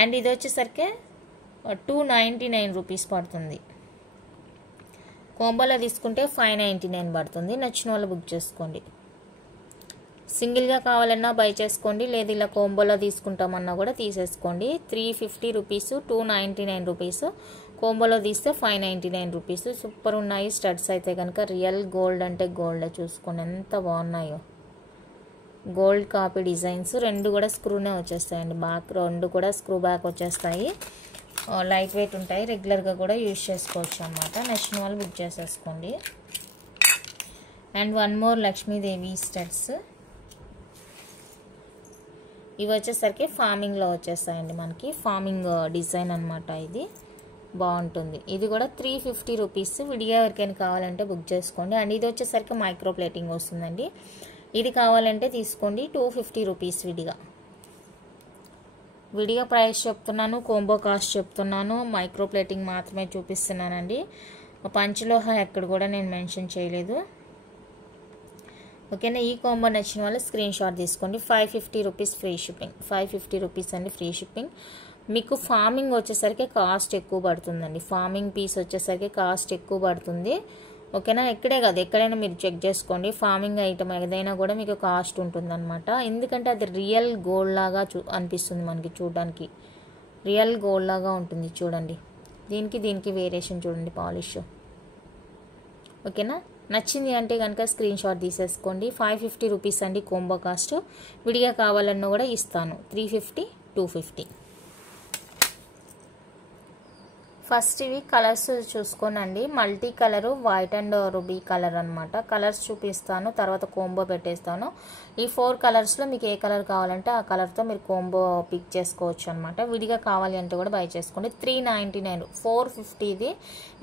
అండ్ ఇది వచ్చేసరికి 299 రూపీస్ పడుతుంది. కోంబోలో తీసుకుంటే 599 పడుతుంది. నచ్చిన వాళ్ళు బుక్ చేసుకోండి. సింగిల్గా కావాలన్నా బై చేసుకోండి, లేదు ఇలా కోంబోలో తీసుకుంటామన్నా కూడా తీసేసుకోండి. 350 రూపీస్, 299 రూపీస్. కోంబోలో తీస్తే 599 రూపీస్. సూపర్ ఉన్నాయి స్టడ్స్ అయితే కనుక. రియల్ గోల్డ్ అంటే గోల్డ్. చూసుకోండి ఎంత బాగున్నాయో. Gold copy designs. రెండు కూడా స్క్రూనే వచ్చేస్తాయండి. బ్యాక్ రెండు కూడా స్క్రూ బ్యాక్ వచ్చేస్తాయి. లైట్ వెయిట్ ఉంటాయి. రెగ్యులర్గా కూడా యూజ్ చేసుకోవచ్చు అన్నమాట. నచ్చిన వాళ్ళు బుక్ చేసేసుకోండి. And one more Lakshmidevi studs. ఇవి వచ్చేసరికి ఫార్మింగ్లో వచ్చేస్తాయండి. మనకి ఫార్మింగ్ డిజైన్ అనమాట. ఇది బాగుంటుంది. ఇది కూడా 350 రూపీస్. విడిగా ఎవరికైనా కావాలంటే బుక్ చేసుకోండి. అండ్ ఇది వచ్చేసరికి మైక్రో ప్లేటింగ్ వస్తుందండి. ఇది కావాలంటే తీసుకోండి 250 రూపీస్ విడిగా ప్రైస్ చెప్తున్నాను, కోంబో కాస్ట్ చెప్తున్నాను, మైక్రో ప్లేటింగ్ మాత్రమే చూపిస్తున్నానండి. పంచలో ఎక్కడ కూడా నేను మెన్షన్ చేయలేదు. ఓకేనా. ఈ కాంబో నచ్చిన వాళ్ళు స్క్రీన్ షాట్ తీసుకోండి. 550 రూపీస్ ఫ్రీ షిప్పింగ్. 550 రూపీస్ అండి ఫ్రీ షిప్పింగ్. మీకు ఫార్మింగ్ వచ్చేసరికి కాస్ట్ ఎక్కువ పడుతుందండి. ఫార్మింగ్ పీస్ వచ్చేసరికి కాస్ట్ ఎక్కువ పడుతుంది. ఓకేనా. ఇక్కడే కాదు, ఎక్కడైనా మీరు చెక్ చేసుకోండి. ఫార్మింగ్ ఐటమ్ ఏదైనా కూడా మీకు కాస్ట్ ఉంటుందన్నమాట. ఎందుకంటే అది రియల్ గోల్డ్ లాగా అనిపిస్తుంది మనకి చూడడానికి. రియల్ గోల్డ్ లాగా ఉంటుంది చూడండి. దీనికి వేరియేషన్ చూడండి పాలిష్. ఓకేనా. నచ్చింది అంటే కనుక స్క్రీన్ షాట్ తీసేసుకోండి. 550 రూపీస్ అండి కోంబో కాస్ట్. విడిగా కావాలన్నా కూడా ఇస్తాను. 350, 250. ఫస్ట్ ఇవి కలర్స్ చూసుకోనండి. Multi colour, white and ruby colour అనమాట. కలర్స్ చూపిస్తాను, తర్వాత కోంబో పెట్టేస్తాను. ఈ 4 కలర్స్లో మీకు ఏ కలర్ కావాలంటే ఆ కలర్తో మీరు కోంబో పిక్ చేసుకోవచ్చు అనమాట. విడిగా కావాలి అంటే కూడా బై చేసుకోండి. 399, 450 ఇది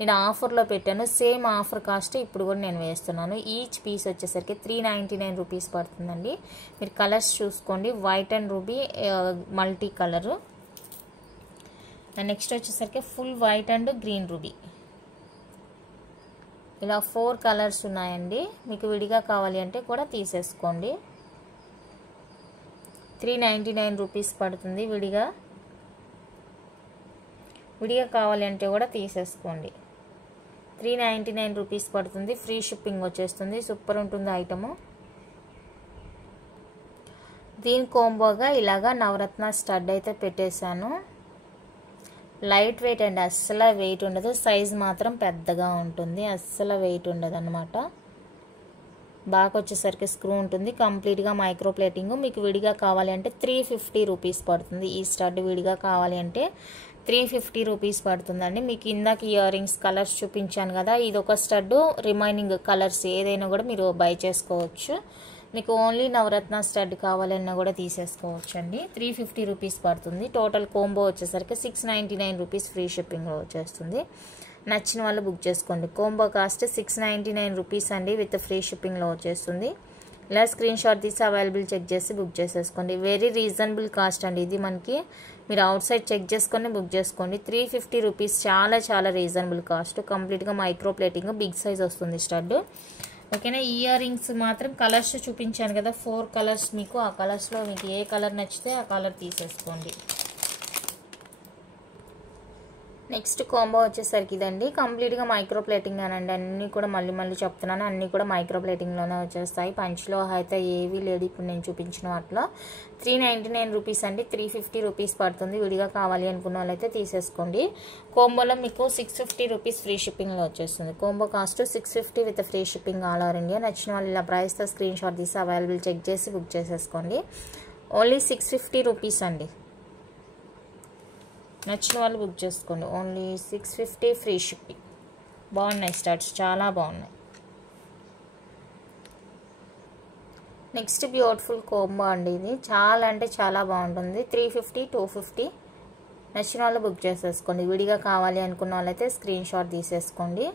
నేను ఆఫర్లో పెట్టాను. సేమ్ ఆఫర్ కాస్ట్ ఇప్పుడు కూడా నేను వేస్తున్నాను. ఈచ్ పీస్ వచ్చేసరికి 399 రూపీస్ పడుతుందండి. మీరు కలర్స్ చూసుకోండి. White and ruby, multi colour. Next వచ్చేసరికి full white and green ruby. ఇలా 4 కలర్స్ ఉన్నాయండి. మీకు విడిగా కావాలి అంటే కూడా తీసేసుకోండి. 399 రూపీస్ పడుతుంది విడిగా కావాలి అంటే కూడా తీసేసుకోండి. 399 రూపీస్ పడుతుంది. ఫ్రీ షిప్పింగ్ వచ్చేస్తుంది. సూపర్ ఉంటుంది ఐటము. దీని కోంబోగా ఇలాగా నవరత్న స్టడ్ అయితే పెట్టేశాను. లైట్ వెయిట్ అండి, అస్సలు వెయిట్ ఉండదు. సైజ్ మాత్రం పెద్దగా ఉంటుంది, అస్సలు వెయిట్ ఉండదు అనమాట. బాగా వచ్చేసరికి స్క్రూ ఉంటుంది. కంప్లీట్గా మైక్రో ప్లేటింగ్. మీకు విడిగా కావాలి అంటే 350 రూపీస్ పడుతుంది. ఈ స్టడ్ విడిగా కావాలి అంటే 350 రూపీస్ పడుతుందండి. మీకు ఇందాక ఇయర్ రింగ్స్ కలర్స్ చూపించాను కదా, ఇది ఒక స్టడ్. రిమైనింగ్ కలర్స్ ఏదైనా కూడా మీరు బై చేసుకోవచ్చు. మీకు ఓన్లీ నవరత్న స్టడ్ కావాలన్నా కూడా తీసేసుకోవచ్చు అండి. 350 రూపీస్ పడుతుంది. టోటల్ కోంబో వచ్చేసరికి 699 రూపీస్ ఫ్రీ షిప్పింగ్లో వచ్చేస్తుంది. నచ్చిన వాళ్ళు బుక్ చేసుకోండి. కోంబో కాస్ట్ 699 రూపీస్ అండి విత్ ఫ్రీ షిప్పింగ్లో వచ్చేస్తుంది. ఇలా స్క్రీన్ షాట్ తీసి అవైలబుల్ చెక్ చేసి బుక్ చేసేసుకోండి. వెరీ రీజనబుల్ కాస్ట్ అండి ఇది. మనకి మీరు అవుట్ సైడ్ చెక్ చేసుకొని బుక్ చేసుకోండి. 350 రూపీస్ చాలా రీజనబుల్ కాస్ట్. కంప్లీట్గా మైక్రో ప్లేటింగ్, బిగ్ సైజ్ వస్తుంది స్టడ్. ఓకేనా. ఇయర్ రింగ్స్ మాత్రం కలర్స్ చూపించాను కదా, 4 కలర్స్. మీకు ఆ కలర్స్లో మీకు ఏ కలర్ నచ్చితే ఆ కలర్ తీసేసుకోండి. నెక్స్ట్ కాంబో వచ్చేసరికి ఇదండి. కంప్లీట్గా మైక్రో ప్లేటింగ్ అనండి. అన్నీ కూడా మళ్ళీ చెప్తున్నాను, అన్నీ కూడా మైక్రో ప్లేటింగ్లోనే వచ్చేస్తాయి. పంచ్లో అయితే ఏవి లేదు ఇప్పుడు నేను చూపించిన వాటిలో. 399 రూపీస్ అండి. 350 రూపీస్ పడుతుంది. విడిగా కావాలి అనుకున్న వాళ్ళైతే తీసేసుకోండి. కోంబోలో మీకు 650 రూపీస్ ఫ్రీ షిప్పింగ్లో వచ్చేస్తుంది. Combo cost 650 with free shipping all over India. నచ్చిన వాళ్ళు ఇలా ప్రైస్తో స్క్రీన్ షాట్ తీసి అవైలబుల్ చెక్ చేసి బుక్ చేసేసుకోండి. ఓన్లీ 650 రూపీస్ అండి. నచ్చిన వాళ్ళు బుక్ చేసుకోండి. Only 650 free shipping. బాగున్నాయి స్టార్ట్స్, చాలా బాగున్నాయి. నెక్స్ట్ బ్యూటిఫుల్ కోంబో అండి. ఇది చాలా అంటే చాలా బాగుంటుంది. 350, 250. నచ్చిన వాళ్ళు బుక్ చేసేసుకోండి. విడిగా కావాలి అనుకున్న వాళ్ళైతే స్క్రీన్ షాట్ తీసేసుకోండి.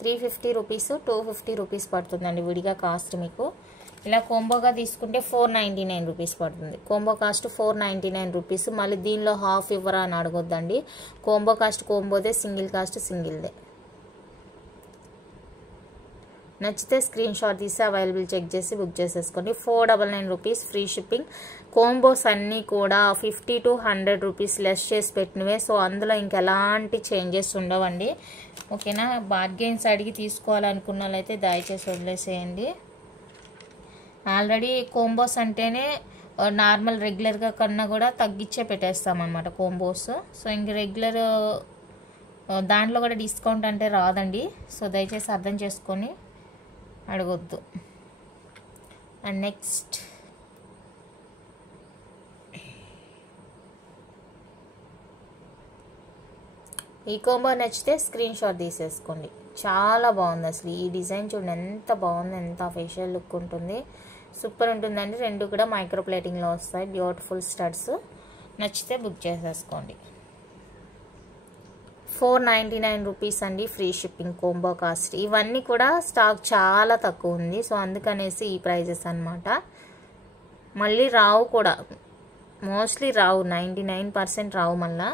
350 రూపీస్, 250 రూపీస్ పడుతుందండి విడిగా కాస్ట్. మీకు ఇలా కోంబోగా తీసుకుంటే 499 రూపీస్ పడుతుంది. Combo cost 499 rupees. మళ్ళీ దీనిలో హాఫ్ ఇవ్వరా అని అడగొద్దండి. కోంబో కాస్ట్ కోంబోదే, సింగిల్ కాస్ట్ సింగిల్దే. నచ్చితే స్క్రీన్ షాట్ తీసి అవైలబుల్ చెక్ చేసి బుక్ చేసేసుకోండి. 499 రూపీస్ ఫ్రీ షిప్పింగ్. కోంబోస్ అన్నీ కూడా 50 to 100 రూపీస్ లెస్ చేసి పెట్టినవే. సో అందులో ఇంకెలాంటి చేంజెస్ ఉండవండి. ఓకేనా. బార్గెన్స్ అడిగి తీసుకోవాలనుకున్న వాళ్ళైతే దయచేసి వదిలేసేయండి. ఆల్రెడీ కోంబోస్ అంటేనే నార్మల్ రెగ్యులర్గా కన్నా కూడా తగ్గించే పెట్టేస్తామన్నమాట కోంబోస్. సో ఇంక రెగ్యులర్ దాంట్లో కూడా డిస్కౌంట్ అంటే రాదండి. సో దయచేసి అర్థం చేసుకొని అడగొద్దు. అండ్ నెక్స్ట్ ఈ కోంబో నచ్చితే స్క్రీన్ షాట్ తీసేసుకోండి. చాలా బాగుంది అసలు. ఈ డిజైన్ చూడండి ఎంత బాగుంది, ఎంత ఫేషియల్ లుక్ ఉంటుంది. సూపర్ ఉంటుందండి. రెండు కూడా మైక్రో ప్లేటింగ్లో వస్తాయి. Beautiful studs. నచ్చితే బుక్ చేసేసుకోండి. 499 రూపీస్ అండి ఫ్రీ షిప్పింగ్ కాంబో కాస్ట్. ఇవన్నీ కూడా స్టాక్ చాలా తక్కువ ఉంది, సో అందుకనేసి ఈ ప్రైజెస్ అన్నమాట. మళ్ళీ రావు కూడా, మోస్ట్లీ రావు, 99% రావు. మళ్ళా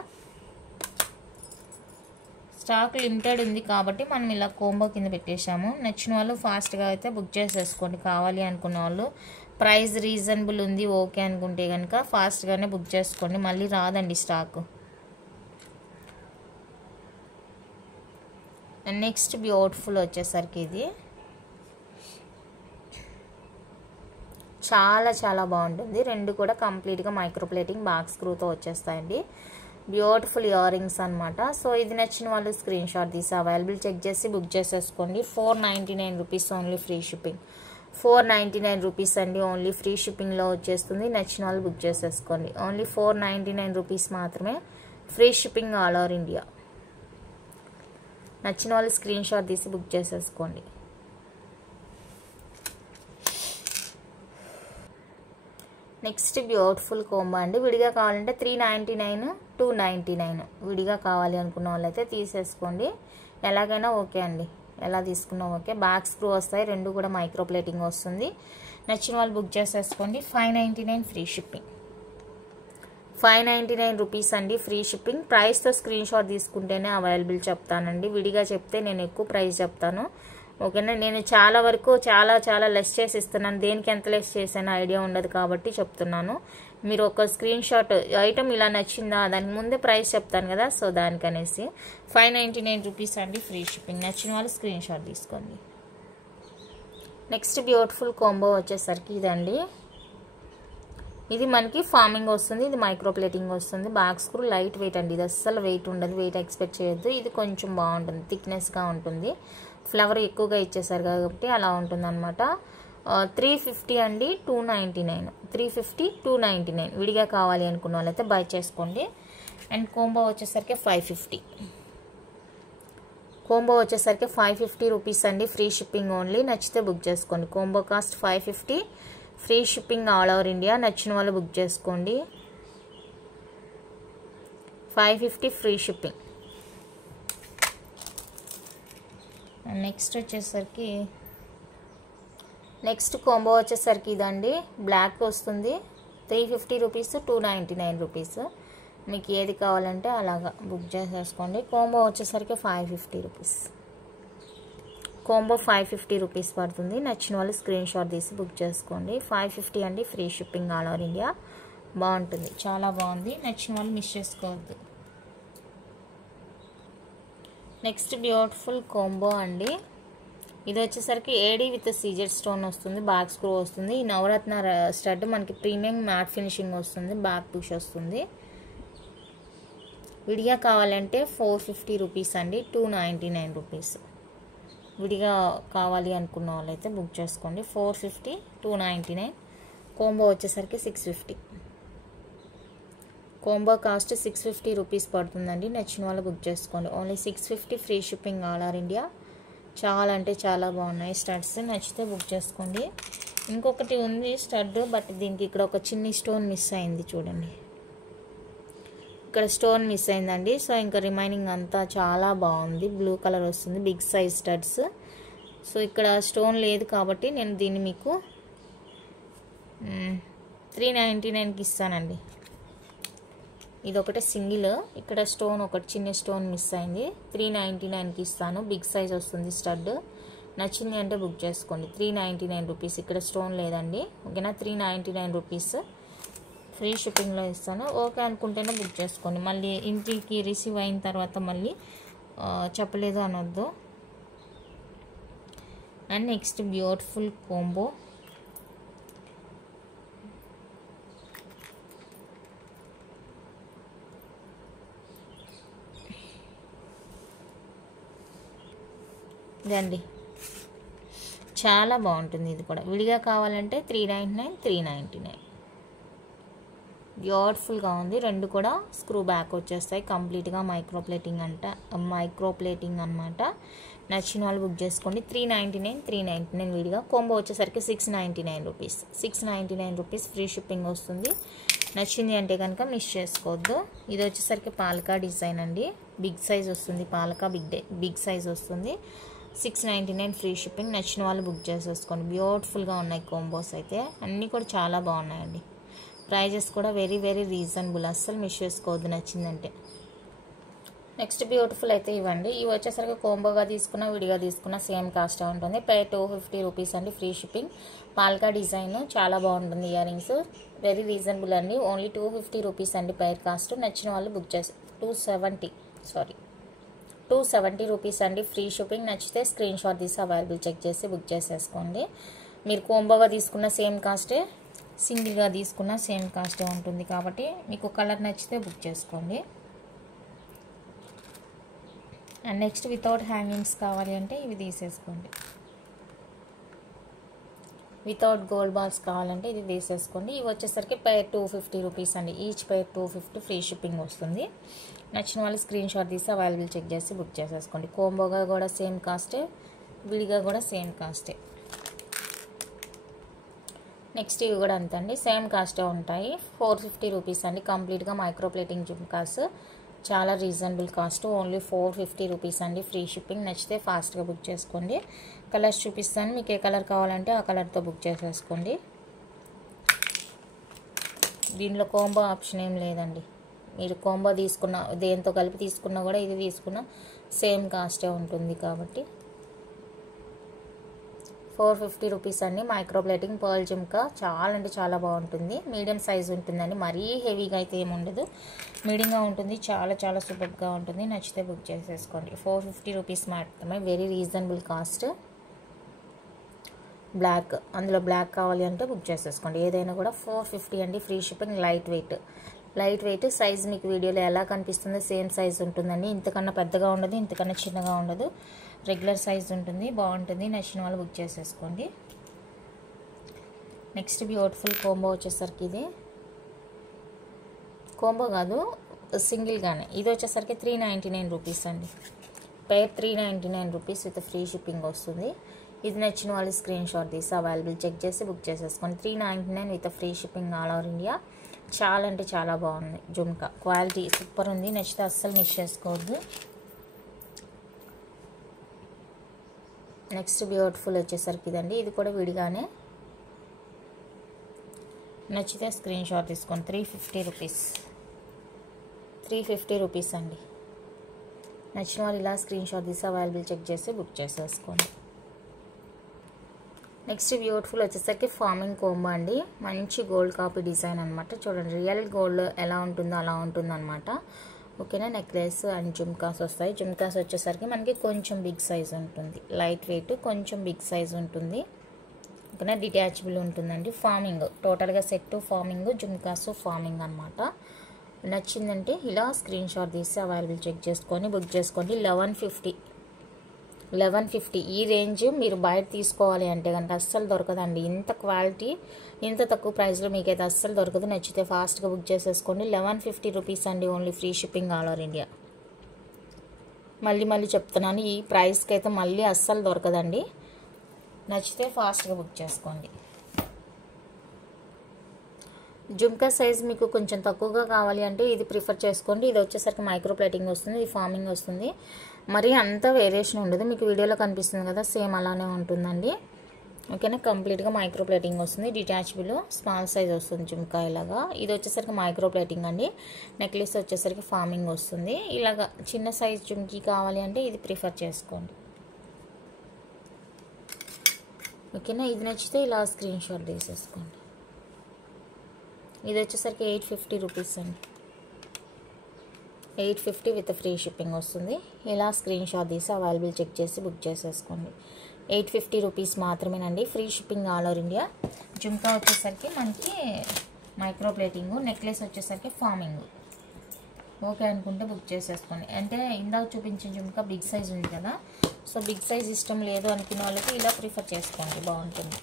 స్టాక్ లిమిటెడ్ ఉంది కాబట్టి మనం ఇలా కాంబో కింద పెట్టేశాము. నచ్చిన వాళ్ళు ఫాస్ట్గా అయితే బుక్ చేసేసుకోండి. కావాలి అనుకున్న వాళ్ళు, ప్రైస్ రీజనబుల్ ఉంది ఓకే అనుకుంటే కనుక ఫాస్ట్గానే బుక్ చేసుకోండి, మళ్ళీ రాదండి స్టాక్. నెక్స్ట్ బ్యూటిఫుల్ వచ్చేసరికి ఇది చాలా చాలా బాగుంటుంది. రెండు కూడా కంప్లీట్గా మైక్రో ప్లేటింగ్ బాక్స్ స్క్రూతో వచ్చేస్తాయండి. బ్యూటిఫుల్ ఇయర్ రింగ్స్ అనమాట. సో ఇది నచ్చిన వాళ్ళు స్క్రీన్ షాట్ తీసి అవైలబుల్ చెక్ చేసి బుక్ చేసేసుకోండి. 499 rupees only free shipping. 499 rupees అండి ఓన్లీ ఫ్రీ షిప్పింగ్లో వచ్చేస్తుంది. నచ్చిన వాళ్ళు బుక్ చేసేసుకోండి. ఓన్లీ 499 రూపీస్ మాత్రమే free shipping all over India. నచ్చిన వాళ్ళు స్క్రీన్ షాట్ తీసి బుక్ చేసేసుకోండి. నెక్స్ట్ బ్యూటిఫుల్ కాంబో అండి. విడిగా కావాలంటే 399, 299. విడిగా కావాలి అనుకున్న వాళ్ళైతే తీసేసుకోండి. ఎలాగైనా ఓకే అండి, ఎలా తీసుకున్నా ఓకే. బ్యాక్ స్క్రూ వస్తాయి, రెండు కూడా మైక్రో ప్లేటింగ్ వస్తుంది. నచ్చిన వాళ్ళు బుక్ చేసేసుకోండి. 599 ఫ్రీ షిప్పింగ్. 599 రూపీస్ అండి ఫ్రీ షిప్పింగ్. ప్రైస్తో స్క్రీన్ షాట్ తీసుకుంటేనే అవైలబుల్ చెప్తానండి. విడిగా చెప్తే నేను ఎక్కువ ప్రైస్ చెప్తాను, ఓకేనా. నేను చాలా వరకు చాలా లెస్ చేసి ఇస్తున్నాను. దేనికి ఎంత లెస్ చేసానో ఐడియా ఉండదు కాబట్టి చెప్తున్నాను. మీరు ఒక స్క్రీన్ షాట్, ఐటమ్ ఇలా నచ్చిందా, దానికి ముందే ప్రైస్ చెప్తాను కదా, సో దానికనేసి 599 రూపీస్ అండి ఫ్రీ షిప్పింగ్. నచ్చిన వాళ్ళు స్క్రీన్ షాట్ తీసుకోండి. నెక్స్ట్ బ్యూటిఫుల్ కాంబో వచ్చేసరికి ఇదండి. ఇది మనకి ఫార్మింగ్ వస్తుంది, ఇది మైక్రో ప్లేటింగ్ వస్తుంది. బ్యాక్ స్క్రూ లైట్ వెయిట్ అండి, ఇది అస్సలు వెయిట్ ఉండదు, వెయిట్ ఎక్స్పెక్ట్ చేయొద్దు. ఇది కొంచెం బాగుంటుంది, థిక్నెస్గా ఉంటుంది. ఫ్లవర్ ఎక్కువగా ఇచ్చేసారు కాబట్టి అలా ఉంటుంది అనమాట. 350 అండి, 299. 350, 299. విడిగా కావాలి అనుకున్న వాళ్ళైతే బై చేసుకోండి. అండ్ కాంబో వచ్చేసరికి 550. కాంబో వచ్చేసరికి 550 రూపీస్ అండి ఫ్రీ షిప్పింగ్ ఓన్లీ. నచ్చితే బుక్ చేసుకోండి. Combo cost 550 free shipping all over India. నచ్చిన వాళ్ళు బుక్ చేసుకోండి. 550 ఫ్రీ షిప్పింగ్. నెక్స్ట్ వచ్చేసరికి నెక్స్ట్ కాంబో వచ్చేసరికి ఇదండి. బ్లాక్ వస్తుంది, 350 రూపీస్, 299 రూపీస్. మీకు ఏది కావాలంటే అలాగా బుక్ చేసేసుకోండి. కాంబో వచ్చేసరికి 550 రూపీస్. కాంబో 550 రూపీస్ పడుతుంది. నచ్చిన వాళ్ళు స్క్రీన్ షాట్ తీసి బుక్ చేసుకోండి. 550 అండి free shipping all over India. బాగుంటుంది, చాలా బాగుంది. నచ్చిన వాళ్ళు మిస్ చేసుకోవద్దు. నెక్స్ట్ బ్యూటిఫుల్ కాంబో అండి. ఇది వచ్చేసరికి ఏడీ విత్ సీజెడ్ స్టోన్ వస్తుంది, బ్యాక్ స్క్రూ వస్తుంది. ఈ నవరత్న స్టడ్ మనకి ప్రీమియం మ్యాట్ ఫినిషింగ్ వస్తుంది, బ్యాక్ పుష్ వస్తుంది. విడిగా కావాలంటే 450 రూపీస్ అండి, 299 రూపీస్. విడిగా కావాలి అనుకున్న వాళ్ళైతే బుక్ చేసుకోండి. 450, 299. కాంబో వచ్చేసరికి 650. కాంబో కాస్ట్ 650 రూపీస్ పడుతుందండి. నచ్చిన వాళ్ళు బుక్ చేసుకోండి. Only 650 free shipping all over India. చాలా అంటే చాలా బాగున్నాయి స్టడ్స్. నచ్చితే బుక్ చేసుకోండి. ఇంకొకటి ఉంది స్టడ్, బట్ దీనికి ఇక్కడ ఒక చిన్ని స్టోన్ మిస్ అయింది చూడండి, ఇక్కడ స్టోన్ మిస్ అయిందండి. సో ఇంకా రిమైనింగ్ అంతా చాలా బాగుంది, బ్లూ కలర్ వస్తుంది, బిగ్ సైజ్ స్టడ్స్. సో ఇక్కడ స్టోన్ లేదు కాబట్టి నేను దీన్ని మీకు 399కి ఇస్తానండి. ఇది ఒకటే సింగిల్, ఇక్కడ స్టోన్ ఒకటి చిన్న స్టోన్ మిస్ అయింది, 399కి ఇస్తాను. బిగ్ సైజ్ వస్తుంది స్టడ్. నచ్చింది అంటే బుక్ చేసుకోండి. 399 రూపీస్. ఇక్కడ స్టోన్ లేదండి, ఓకేనా. 399 రూపీస్ ఫ్రీ షిప్పింగ్లో ఇస్తాను. ఓకే అనుకుంటేనే బుక్ చేసుకోండి. మళ్ళీ ఇంటికి రిసీవ్ అయిన తర్వాత మళ్ళీ చెప్పలేదు అనొద్దు. And next beautiful combo. ఇదండి, చాలా బాగుంటుంది. ఇది కూడా విడిగా కావాలంటే 399, 399. బ్యూటిఫుల్గా ఉంది. రెండు కూడా స్క్రూ బ్యాక్ వచ్చేస్తాయి. కంప్లీట్గా మైక్రో ప్లేటింగ్ అనమాట. నచ్చిన వాళ్ళు బుక్ చేసుకోండి. 399, 399 విడిగా. కాంబో వచ్చేసరికి 699 రూపీస్. 699 రూపీస్ ఫ్రీ షిప్పింగ్ వస్తుంది. నచ్చింది అంటే కనుక మిస్ చేసుకోవద్దు. ఇది వచ్చేసరికి పాలకా డిజైన్ అండి, బిగ్ సైజ్ వస్తుంది, పాలకా బిగ్ సైజ్ వస్తుంది. 699 ఫ్రీ షిప్పింగ్. నచ్చిన వాళ్ళు బుక్ చేసేసుకోండి. బ్యూటిఫుల్గా ఉన్నాయి కాంబోస్ అయితే, అన్నీ కూడా చాలా బాగున్నాయండి. ప్రైజెస్ కూడా వెరీ వెరీ రీజనబుల్, అస్సలు మిస్ చేసుకోవద్దు నచ్చిందంటే. నెక్స్ట్ బ్యూటిఫుల్ అయితే ఇవ్వండి. ఇవి వచ్చేసరికి కోంబోగా తీసుకున్న విడిగా తీసుకున్న సేమ్ కాస్ట్ ఉంటుంది. పేర్ 250 రూపీస్ అండి, ఫ్రీ షిప్పింగ్. పాల్కా డిజైన్ చాలా బాగుంటుంది. ఇయర్ రింగ్స్ వెరీ రీజనబుల్ అండి, ఓన్లీ 250 రూపీస్ అండి పేర్ కాస్ట్. నచ్చిన వాళ్ళు బుక్ చేసి 270 రూపీస్ అండి, ఫ్రీ షిప్పింగ్. నచ్చితే స్క్రీన్ షాట్ తీసి అవైలబుల్ చెక్ చేసి బుక్ చేసేసుకోండి. మీరు కోంబోగా తీసుకున్న సేమ్ కాస్టే, సింగిల్గా తీసుకున్న సేమ్ కాస్టే ఉంటుంది కాబట్టి మీకు కలర్ నచ్చితే బుక్ చేసుకోండి. అండ్ నెక్స్ట్ వితౌట్ హ్యాంగింగ్స్ కావాలి అంటే ఇవి తీసేసుకోండి. వితౌట్ గోల్డ్ బాల్స్ కావాలంటే ఇది తీసేసుకోండి. ఇవి వచ్చేసరికి పేర్ 250 రూపీస్ అండి, ఈచ్ పేర్ 250 ఫ్రీ షిప్పింగ్ వస్తుంది. నచ్చిన వాళ్ళు స్క్రీన్ షాట్ తీసి అవైలబుల్ చెక్ చేసి బుక్ చేసేసుకోండి. కోంబోగా కూడా సేమ్ కాస్టే, విడిగా కూడా సేమ్ కాస్టే. నెక్స్ట్ ఇవి కూడా అంతండి, సేమ్ కాస్టే ఉంటాయి. 450 రూపీస్ అండి, కంప్లీట్గా మైక్రో ప్లేటింగ్ జుమ్కాస్. చాలా రీజనబుల్ కాస్ట్, ఓన్లీ 450 రూపీస్ అండి, ఫ్రీ షిప్పింగ్. నచ్చితే ఫాస్ట్గా బుక్ చేసుకోండి. కలర్స్ చూపిస్తాను, మీకు ఏ కలర్ కావాలంటే ఆ కలర్తో బుక్ చేసేసుకోండి. దీనిలో కోంబో ఆప్షన్ ఏం లేదండి, మీరు కోంబో తీసుకున్న దేంతో కలిపి తీసుకున్నా కూడా ఇది తీసుకున్న సేమ్ కాస్టే ఉంటుంది కాబట్టి 450 రూపీస్ అండి. మైక్రో ప్లేటింగ్ పర్ల్ జుమ్కా చాలా అంటే చాలా బాగుంటుంది. మీడియం సైజ్ ఉంటుందండి, మరీ హెవీగా అయితే ఏమి ఉండదు, మీడియంగా ఉంటుంది. చాలా చాలా సూపర్గా ఉంటుంది. నచ్చితే బుక్ చేసేసుకోండి. 450 రూపీస్ మాత్రమే, వెరీ రీజనబుల్ కాస్ట్. బ్లాక్, అందులో బ్లాక్ కావాలి అంటే బుక్ చేసేసుకోండి. ఏదైనా కూడా 450 అండి, free shipping. Light weight size మీకు వీడియోలో ఎలా కనిపిస్తుందో సేమ్ సైజ్ ఉంటుందండి. ఇంతకన్నా పెద్దగా ఉండదు, ఇంతకన్నా చిన్నగా ఉండదు, రెగ్యులర్ సైజ్ ఉంటుంది. బాగుంటుంది. నచ్చిన వాళ్ళు బుక్ చేసేసుకోండి. నెక్స్ట్ బ్యూటిఫుల్ కోంబో వచ్చేసరికి ఇది కోంబో కాదు, సింగిల్గానే. ఇది వచ్చేసరికి 399 రూపీస్ అండి, పేర్ 399 రూపీస్ విత్ ఫ్రీ షిప్పింగ్ వస్తుంది. ఇది నచ్చిన వాళ్ళు స్క్రీన్ షాట్ తీసి అవైలబుల్ చెక్ చేసి బుక్ చేసేసుకోండి. 399 with free shipping all over India. చాలా అంటే చాలా బాగుంది జుమ్కా, క్వాలిటీ సూపర్ ఉంది. నచ్చితే అస్సలు మిస్ చేసుకోవద్దు. నెక్స్ట్ బ్యూటిఫుల్ వచ్చేసరికి ఇదండి, ఇది కూడా విడిగానే. నచ్చితే స్క్రీన్ షాట్ తీసుకోండి. 350 రూపీస్ అండి. నచ్చిన వాళ్ళు ఇలా స్క్రీన్ షాట్ తీసి అవైలబుల్ చెక్ చేసి బుక్ చేసేసుకోండి. నెక్స్ట్ బ్యూటిఫుల్ వచ్చేసరికి ఫార్మింగ్ కోంబో అండి, మంచి గోల్డ్ కాపీ డిజైన్ అనమాట. చూడండి, రియల్ గోల్డ్ ఎలా ఉంటుందో అలా ఉంటుంది అనమాట. ఓకేనా. నెక్లెస్ అండ్ జుమ్కాస్ వస్తాయి. జుమ్కాస్ వచ్చేసరికి మనకి కొంచెం బిగ్ సైజ్ ఉంటుంది, లైట్ వెయిట్, కొంచెం బిగ్ సైజ్ ఉంటుంది. ఓకేనా. డిటాచబుల్ ఉంటుందండి. ఫార్మింగ్ టోటల్గా సెట్ ఫార్మింగ్, జుమ్కాస్ ఫార్మింగ్ అనమాట. నచ్చిందంటే ఇలా స్క్రీన్ షాట్ తీసి అవైలబుల్ చెక్ చేసుకొని బుక్ చేసుకోండి. 1150 ఈ రేంజ్ మీరు బయట తీసుకోవాలి అంటే కనుక అస్సలు దొరకదండి. ఇంత క్వాలిటీ ఇంత తక్కువ ప్రైస్లో మీకైతే అస్సలు దొరకదు. నచ్చితే ఫాస్ట్గా బుక్ చేసేసుకోండి. 1150 రూపీస్ అండి, only free shipping all over India. మళ్ళీ చెప్తున్నాను, ఈ ప్రైస్కి అయితే మళ్ళీ అస్సలు దొరకదండి. నచ్చితే ఫాస్ట్గా బుక్ చేసుకోండి. జుమ్కా సైజ్ మీకు కొంచెం తక్కువగా కావాలి అంటే ఇది ప్రిఫర్ చేసుకోండి. ఇది వచ్చేసరికి మైక్రో ప్లేటింగ్ వస్తుంది, ఇది ఫార్మింగ్ వస్తుంది. మరి అంత వేరియేషన్ ఉండదు, మీకు వీడియోలో కనిపిస్తుంది కదా సేమ్ అలానే ఉంటుందండి. ఓకేనా. కంప్లీట్గా మైక్రో ప్లేటింగ్ వస్తుంది, డిటాచబుల్ స్మాల్ సైజ్ వస్తుంది జుమ్కా ఇలాగా. ఇది వచ్చేసరికి మైక్రో ప్లేటింగ్ అండి. నెక్లెస్ వచ్చేసరికి ఫార్మింగ్ వస్తుంది. ఇలాగా చిన్న సైజ్ జుమ్కీ కావాలి అంటే ఇది ప్రిఫర్ చేసుకోండి. ఓకేనా. ఇది నచ్చితే ఇలా స్క్రీన్ షాట్ తీసేసుకోండి. ఇది వచ్చేసరికి 850 రూపీస్ అండి, 850 విత్ ఫ్రీ షిప్పింగ్ వస్తుంది. ఇలా స్క్రీన్ షాట్ తీసి అవైలబుల్ చెక్ చేసి బుక్ చేసేసుకోండి. 850 రూపీస్ మాత్రమేనండి, free shipping all over India. Jhumka వచ్చేసరికి మనకి మైక్రో ప్లేటింగ్, నెక్లెస్ వచ్చేసరికి ఫార్మింగ్. ఓకే అనుకుంటే బుక్ చేసేసుకోండి. అంటే ఇందాక చూపించిన జుమ్కా బిగ్ సైజ్ ఉంది కదా, సో బిగ్ సైజ్ ఇష్టం లేదు అనుకున్న వాళ్ళకి ఇలా ప్రిఫర్ చేసుకోండి, బాగుంటుంది.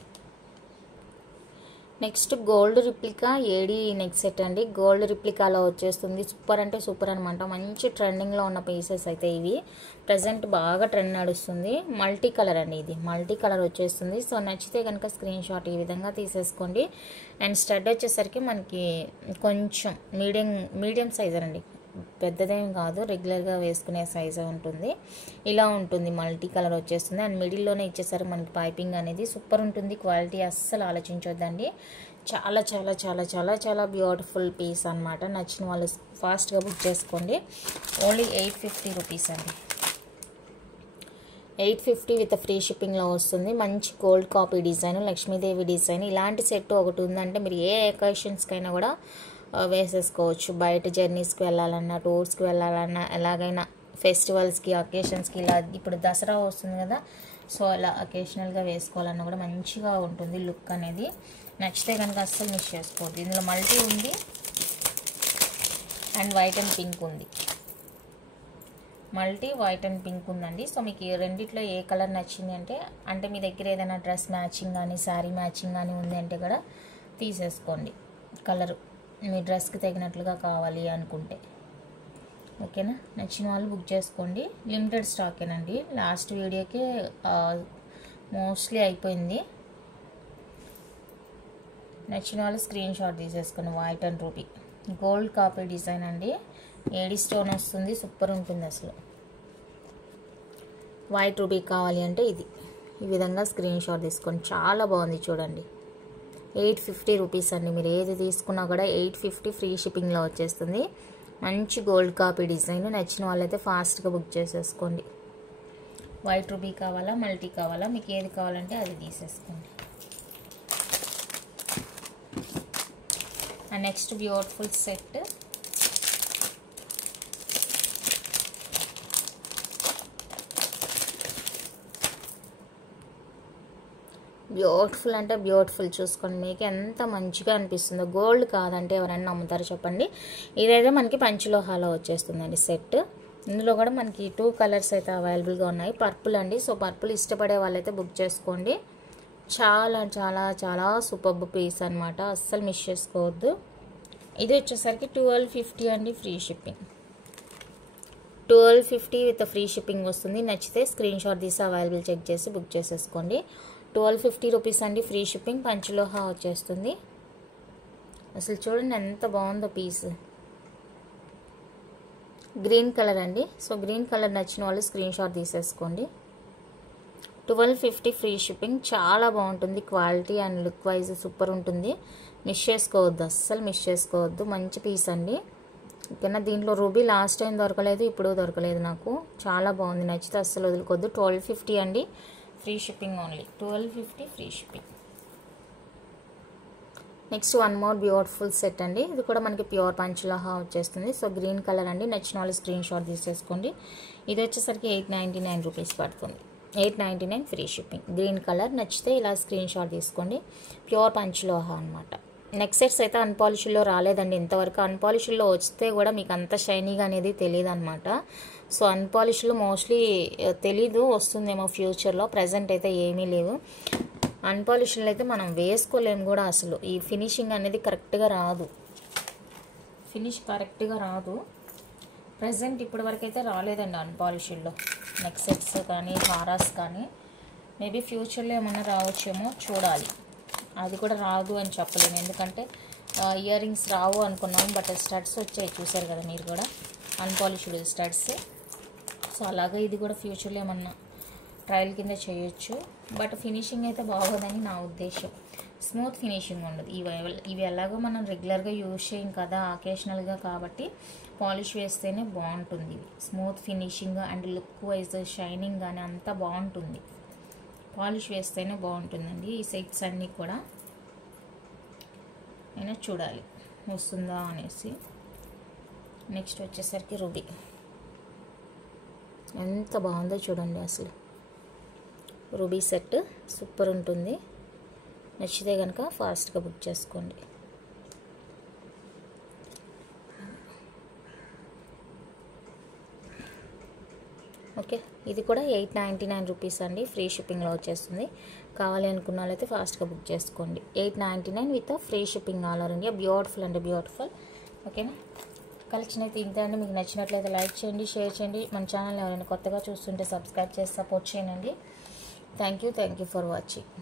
నెక్స్ట్ గోల్డ్ రిప్లికా ఏడీ నెక్ సెట్ అండి. గోల్డ్ రిప్లికాలో వచ్చేస్తుంది. సూపర్ అంటే సూపర్ అనమాట. మంచి ట్రెండింగ్లో ఉన్న పీసెస్ అయితే ఇవి. ప్రజెంట్ బాగా ట్రెండ్ నడుస్తుంది. మల్టీ కలర్ అండి, ఇది మల్టీ కలర్ వచ్చేస్తుంది. సో నచ్చితే కనుక స్క్రీన్ షాట్ ఈ విధంగా తీసేసుకోండి. అండ్ స్టడ్ వచ్చేసరికి మనకి కొంచెం మీడియం సైజ్ అండి, పెద్దదేం కాదు, రెగ్యులర్గా వేసుకునే సైజే ఉంటుంది. ఇలా ఉంటుంది, మల్టీ కలర్ వచ్చేస్తుంది. అండ్ మిడిల్లోనే ఇచ్చేసరికి మనకి పైపింగ్ అనేది సూపర్ ఉంటుంది. క్వాలిటీ అస్సలు ఆలోచించొద్దండి. చాలా చాలా చాలా చాలా చాలా బ్యూటిఫుల్ పీస్ అనమాట. నచ్చిన వాళ్ళు ఫాస్ట్గా బుక్ చేసుకోండి. ఓన్లీ 850 రూపీస్ అండి. 850 విత్ ఫ్రీ షిప్పింగ్లో వస్తుంది. మంచి gold copy design, Lakshmidevi design. ఇలాంటి సెట్ ఒకటి ఉందంటే మీరు ఏ అకేషన్స్కైనా కూడా వేసేసుకోవచ్చు. బయట జర్నీస్కి వెళ్ళాలన్నా, టూర్స్కి వెళ్ళాలన్నా, ఎలాగైనా ఫెస్టివల్స్కి, అకేషన్స్కి, ఇలా ఇప్పుడు దసరా వస్తుంది కదా, సో అలా అకేషనల్గా వేసుకోవాలన్నా కూడా మంచిగా ఉంటుంది లుక్ అనేది. నచ్చితే కనుక అస్సలు మిస్ చేసుకోవద్దు. ఇందులో మల్టీ ఉంది అండ్ వైట్ అండ్ పింక్ ఉంది. మల్టీ వైట్ అండ్ పింక్ ఉందండి. సో మీకు ఈ రెండిట్లో ఏ కలర్ నచ్చింది అంటే మీ దగ్గర ఏదైనా డ్రెస్ మ్యాచింగ్ కానీ, శారీ మ్యాచింగ్ కానీ ఉంది అంటే కూడా తీసేసుకోండి. కలరు మీ డ్రెస్కి తగినట్లుగా కావాలి అనుకుంటే, ఓకేనా. నచ్చిన వాళ్ళు బుక్ చేసుకోండి. లిమిటెడ్ స్టాకేనండి. లాస్ట్ వీడియోకే మోస్ట్లీ అయిపోయింది. నచ్చిన వాళ్ళు స్క్రీన్ షాట్ తీసేసుకోండి. White and ruby gold copy design అండి. ఏడి స్టోన్ వస్తుంది, సూపర్ ఉంటుంది అసలు. వైట్ రూబీ కావాలి అంటే ఇది ఈ విధంగా స్క్రీన్ షాట్ తీసుకోండి. చాలా బాగుంది చూడండి. 850 రూపీస్ అండి. మీరు ఏది తీసుకున్నా కూడా 850 ఫ్రీ షిప్పింగ్లో వచ్చేస్తుంది. మంచి గోల్డ్ కాపీ డిజైన్. నచ్చిన వాళ్ళైతే ఫాస్ట్గా బుక్ చేసేసుకోండి. వైట్ రూబీ కావాలా, మల్టీ కావాలా, మీకు ఏది కావాలంటే అది తీసేసుకోండి. And next beautiful set. Beautiful అంటే బ్యూటిఫుల్, చూసుకోండి మీకు ఎంత మంచిగా అనిపిస్తుందో. గోల్డ్ కాదంటే ఎవరైనా నమ్ముతారో చెప్పండి. ఇదైతే మనకి పంచలోహాలో వచ్చేస్తుందండి సెట్. ఇందులో కూడా మనకి 2 కలర్స్ అయితే అవైలబుల్గా ఉన్నాయి. పర్పుల్ అండి. సో పర్పుల్ ఇష్టపడే వాళ్ళైతే బుక్ చేసుకోండి. చాలా చాలా చాలా సూపర్బ్ పీస్ అనమాట, అస్సలు మిస్ చేసుకోవద్దు. ఇది వచ్చేసరికి 1250 అండి, free shipping. 1250 with free shipping వస్తుంది. నచ్చితే స్క్రీన్ షాట్ తీసి అవైలబుల్ చెక్ చేసి బుక్ చేసేసుకోండి. 1250 రూపీస్ అండి, ఫ్రీ షిప్పింగ్. పంచలోహా వచ్చేస్తుంది. అసలు చూడండి ఎంత బాగుందో పీస్. గ్రీన్ కలర్ అండి. సో గ్రీన్ కలర్ నచ్చిన వాళ్ళు స్క్రీన్ షాట్ తీసేసుకోండి. 1250 ఫ్రీ షిప్పింగ్. చాలా బాగుంటుంది quality and look wise super ఉంటుంది. మిస్ చేసుకోవద్దు, అస్సలు మిస్ చేసుకోవద్దు. మంచి పీస్ అండి. ఓకేనా. దీంట్లో రూబీ లాస్ట్ టైం దొరకలేదు, ఇప్పుడు దొరకలేదు నాకు. చాలా బాగుంది, నచ్చితే అస్సలు వదులుకోవద్దు. 1250 అండి, free shipping only. 1250 free shipping. Next one more beautiful set అండి. ఇది కూడా మనకి ప్యూర్ పంచలోహా వచ్చేస్తుంది. సో గ్రీన్ కలర్ అండి. నచ్చిన వాళ్ళు స్క్రీన్ షాట్ తీసేసుకోండి. ఇది వచ్చేసరికి 899 రూపీస్ పడుతుంది. 899 ఫ్రీ షిప్పింగ్. గ్రీన్ కలర్ నచ్చితే ఇలా స్క్రీన్ షాట్ తీసుకోండి. ప్యూర్ పంచలోహా అనమాట. నెక్స్ట్ సెట్స్ అయితే అన్పాలిష్లో రాలేదండి ఇంతవరకు. అన్పాలిష్లో వస్తే కూడా మీకు అంత షైనీగా అనేది తెలియదు అనమాట. సో అన్పాలిష్లో మోస్ట్లీ తెలీదు, వస్తుందేమో ఫ్యూచర్లో. ప్రజెంట్ అయితే ఏమీ లేవు. అన్పాలిష్లో అయితే మనం వేసుకోలేము కూడా. అసలు ఈ ఫినిషింగ్ అనేది కరెక్ట్గా రాదు, ఫినిష్ కరెక్ట్గా రాదు. ప్రజెంట్ ఇప్పటి వరకు అయితే రాలేదండి అన్పాలిష్లో. నెక్ సెట్స్ కానీ, హారాస్ కానీ. మేబీ ఫ్యూచర్లో ఏమన్నా రావచ్చేమో, చూడాలి. అది కూడా రాదు అని చెప్పలేము, ఎందుకంటే ఇయర్ రింగ్స్ రావు అనుకున్నాం. బట్ స్టడ్స్ వచ్చాయి, చూసారు కదా మీరు కూడా, అన్పాలిష్డ్ స్టడ్స్. సో అలాగే ఇది కూడా ఫ్యూచర్లో ఏమన్నా ట్రయల్ కింద చేయొచ్చు. బట్ ఫినిషింగ్ అయితే బాగోదని నా ఉద్దేశం. స్మూత్ ఫినిషింగ్ ఉండదు. ఇవి ఎలాగో మనం రెగ్యులర్గా యూజ్ చేయం కదా, అకేషనల్గా, కాబట్టి పాలిష్ వేస్తేనే బాగుంటుంది. Smooth finishing and look wise shining కానీ అంతా బాగుంటుంది. పాలిష్ వేస్తేనే బాగుంటుందండి. ఈ సెట్స్ అన్నీ కూడా అయినా చూడాలి వస్తుందా అనేసి. నెక్స్ట్ వచ్చేసరికి రూబీ. ఎంత బాగుందో చూడండి అసలు. రూబీ సెట్ సూపర్ ఉంటుంది. నచ్చితే కనుక ఫాస్ట్గా బుక్ చేసుకోండి. ఓకే, ఇది కూడా 899 రూపీస్ అండి, ఫ్రీ షిప్పింగ్లో వచ్చేస్తుంది. కావాలి అనుకున్న వాళ్ళైతే ఫాస్ట్గా బుక్ చేసుకోండి. 899 with free shipping all over India. Beautiful అండి, బ్యూటిఫుల్. ఓకేనా, కలెక్షన్ అయితే ఇంతే అండి. మీకు నచ్చినట్లయితే లైక్ చేయండి, షేర్ చేయండి. మన ఛానల్ ఎవరైనా కొత్తగా చూస్తుంటే సబ్స్క్రైబ్ చేసి సపోర్ట్ చేయండి. Thank you for watching.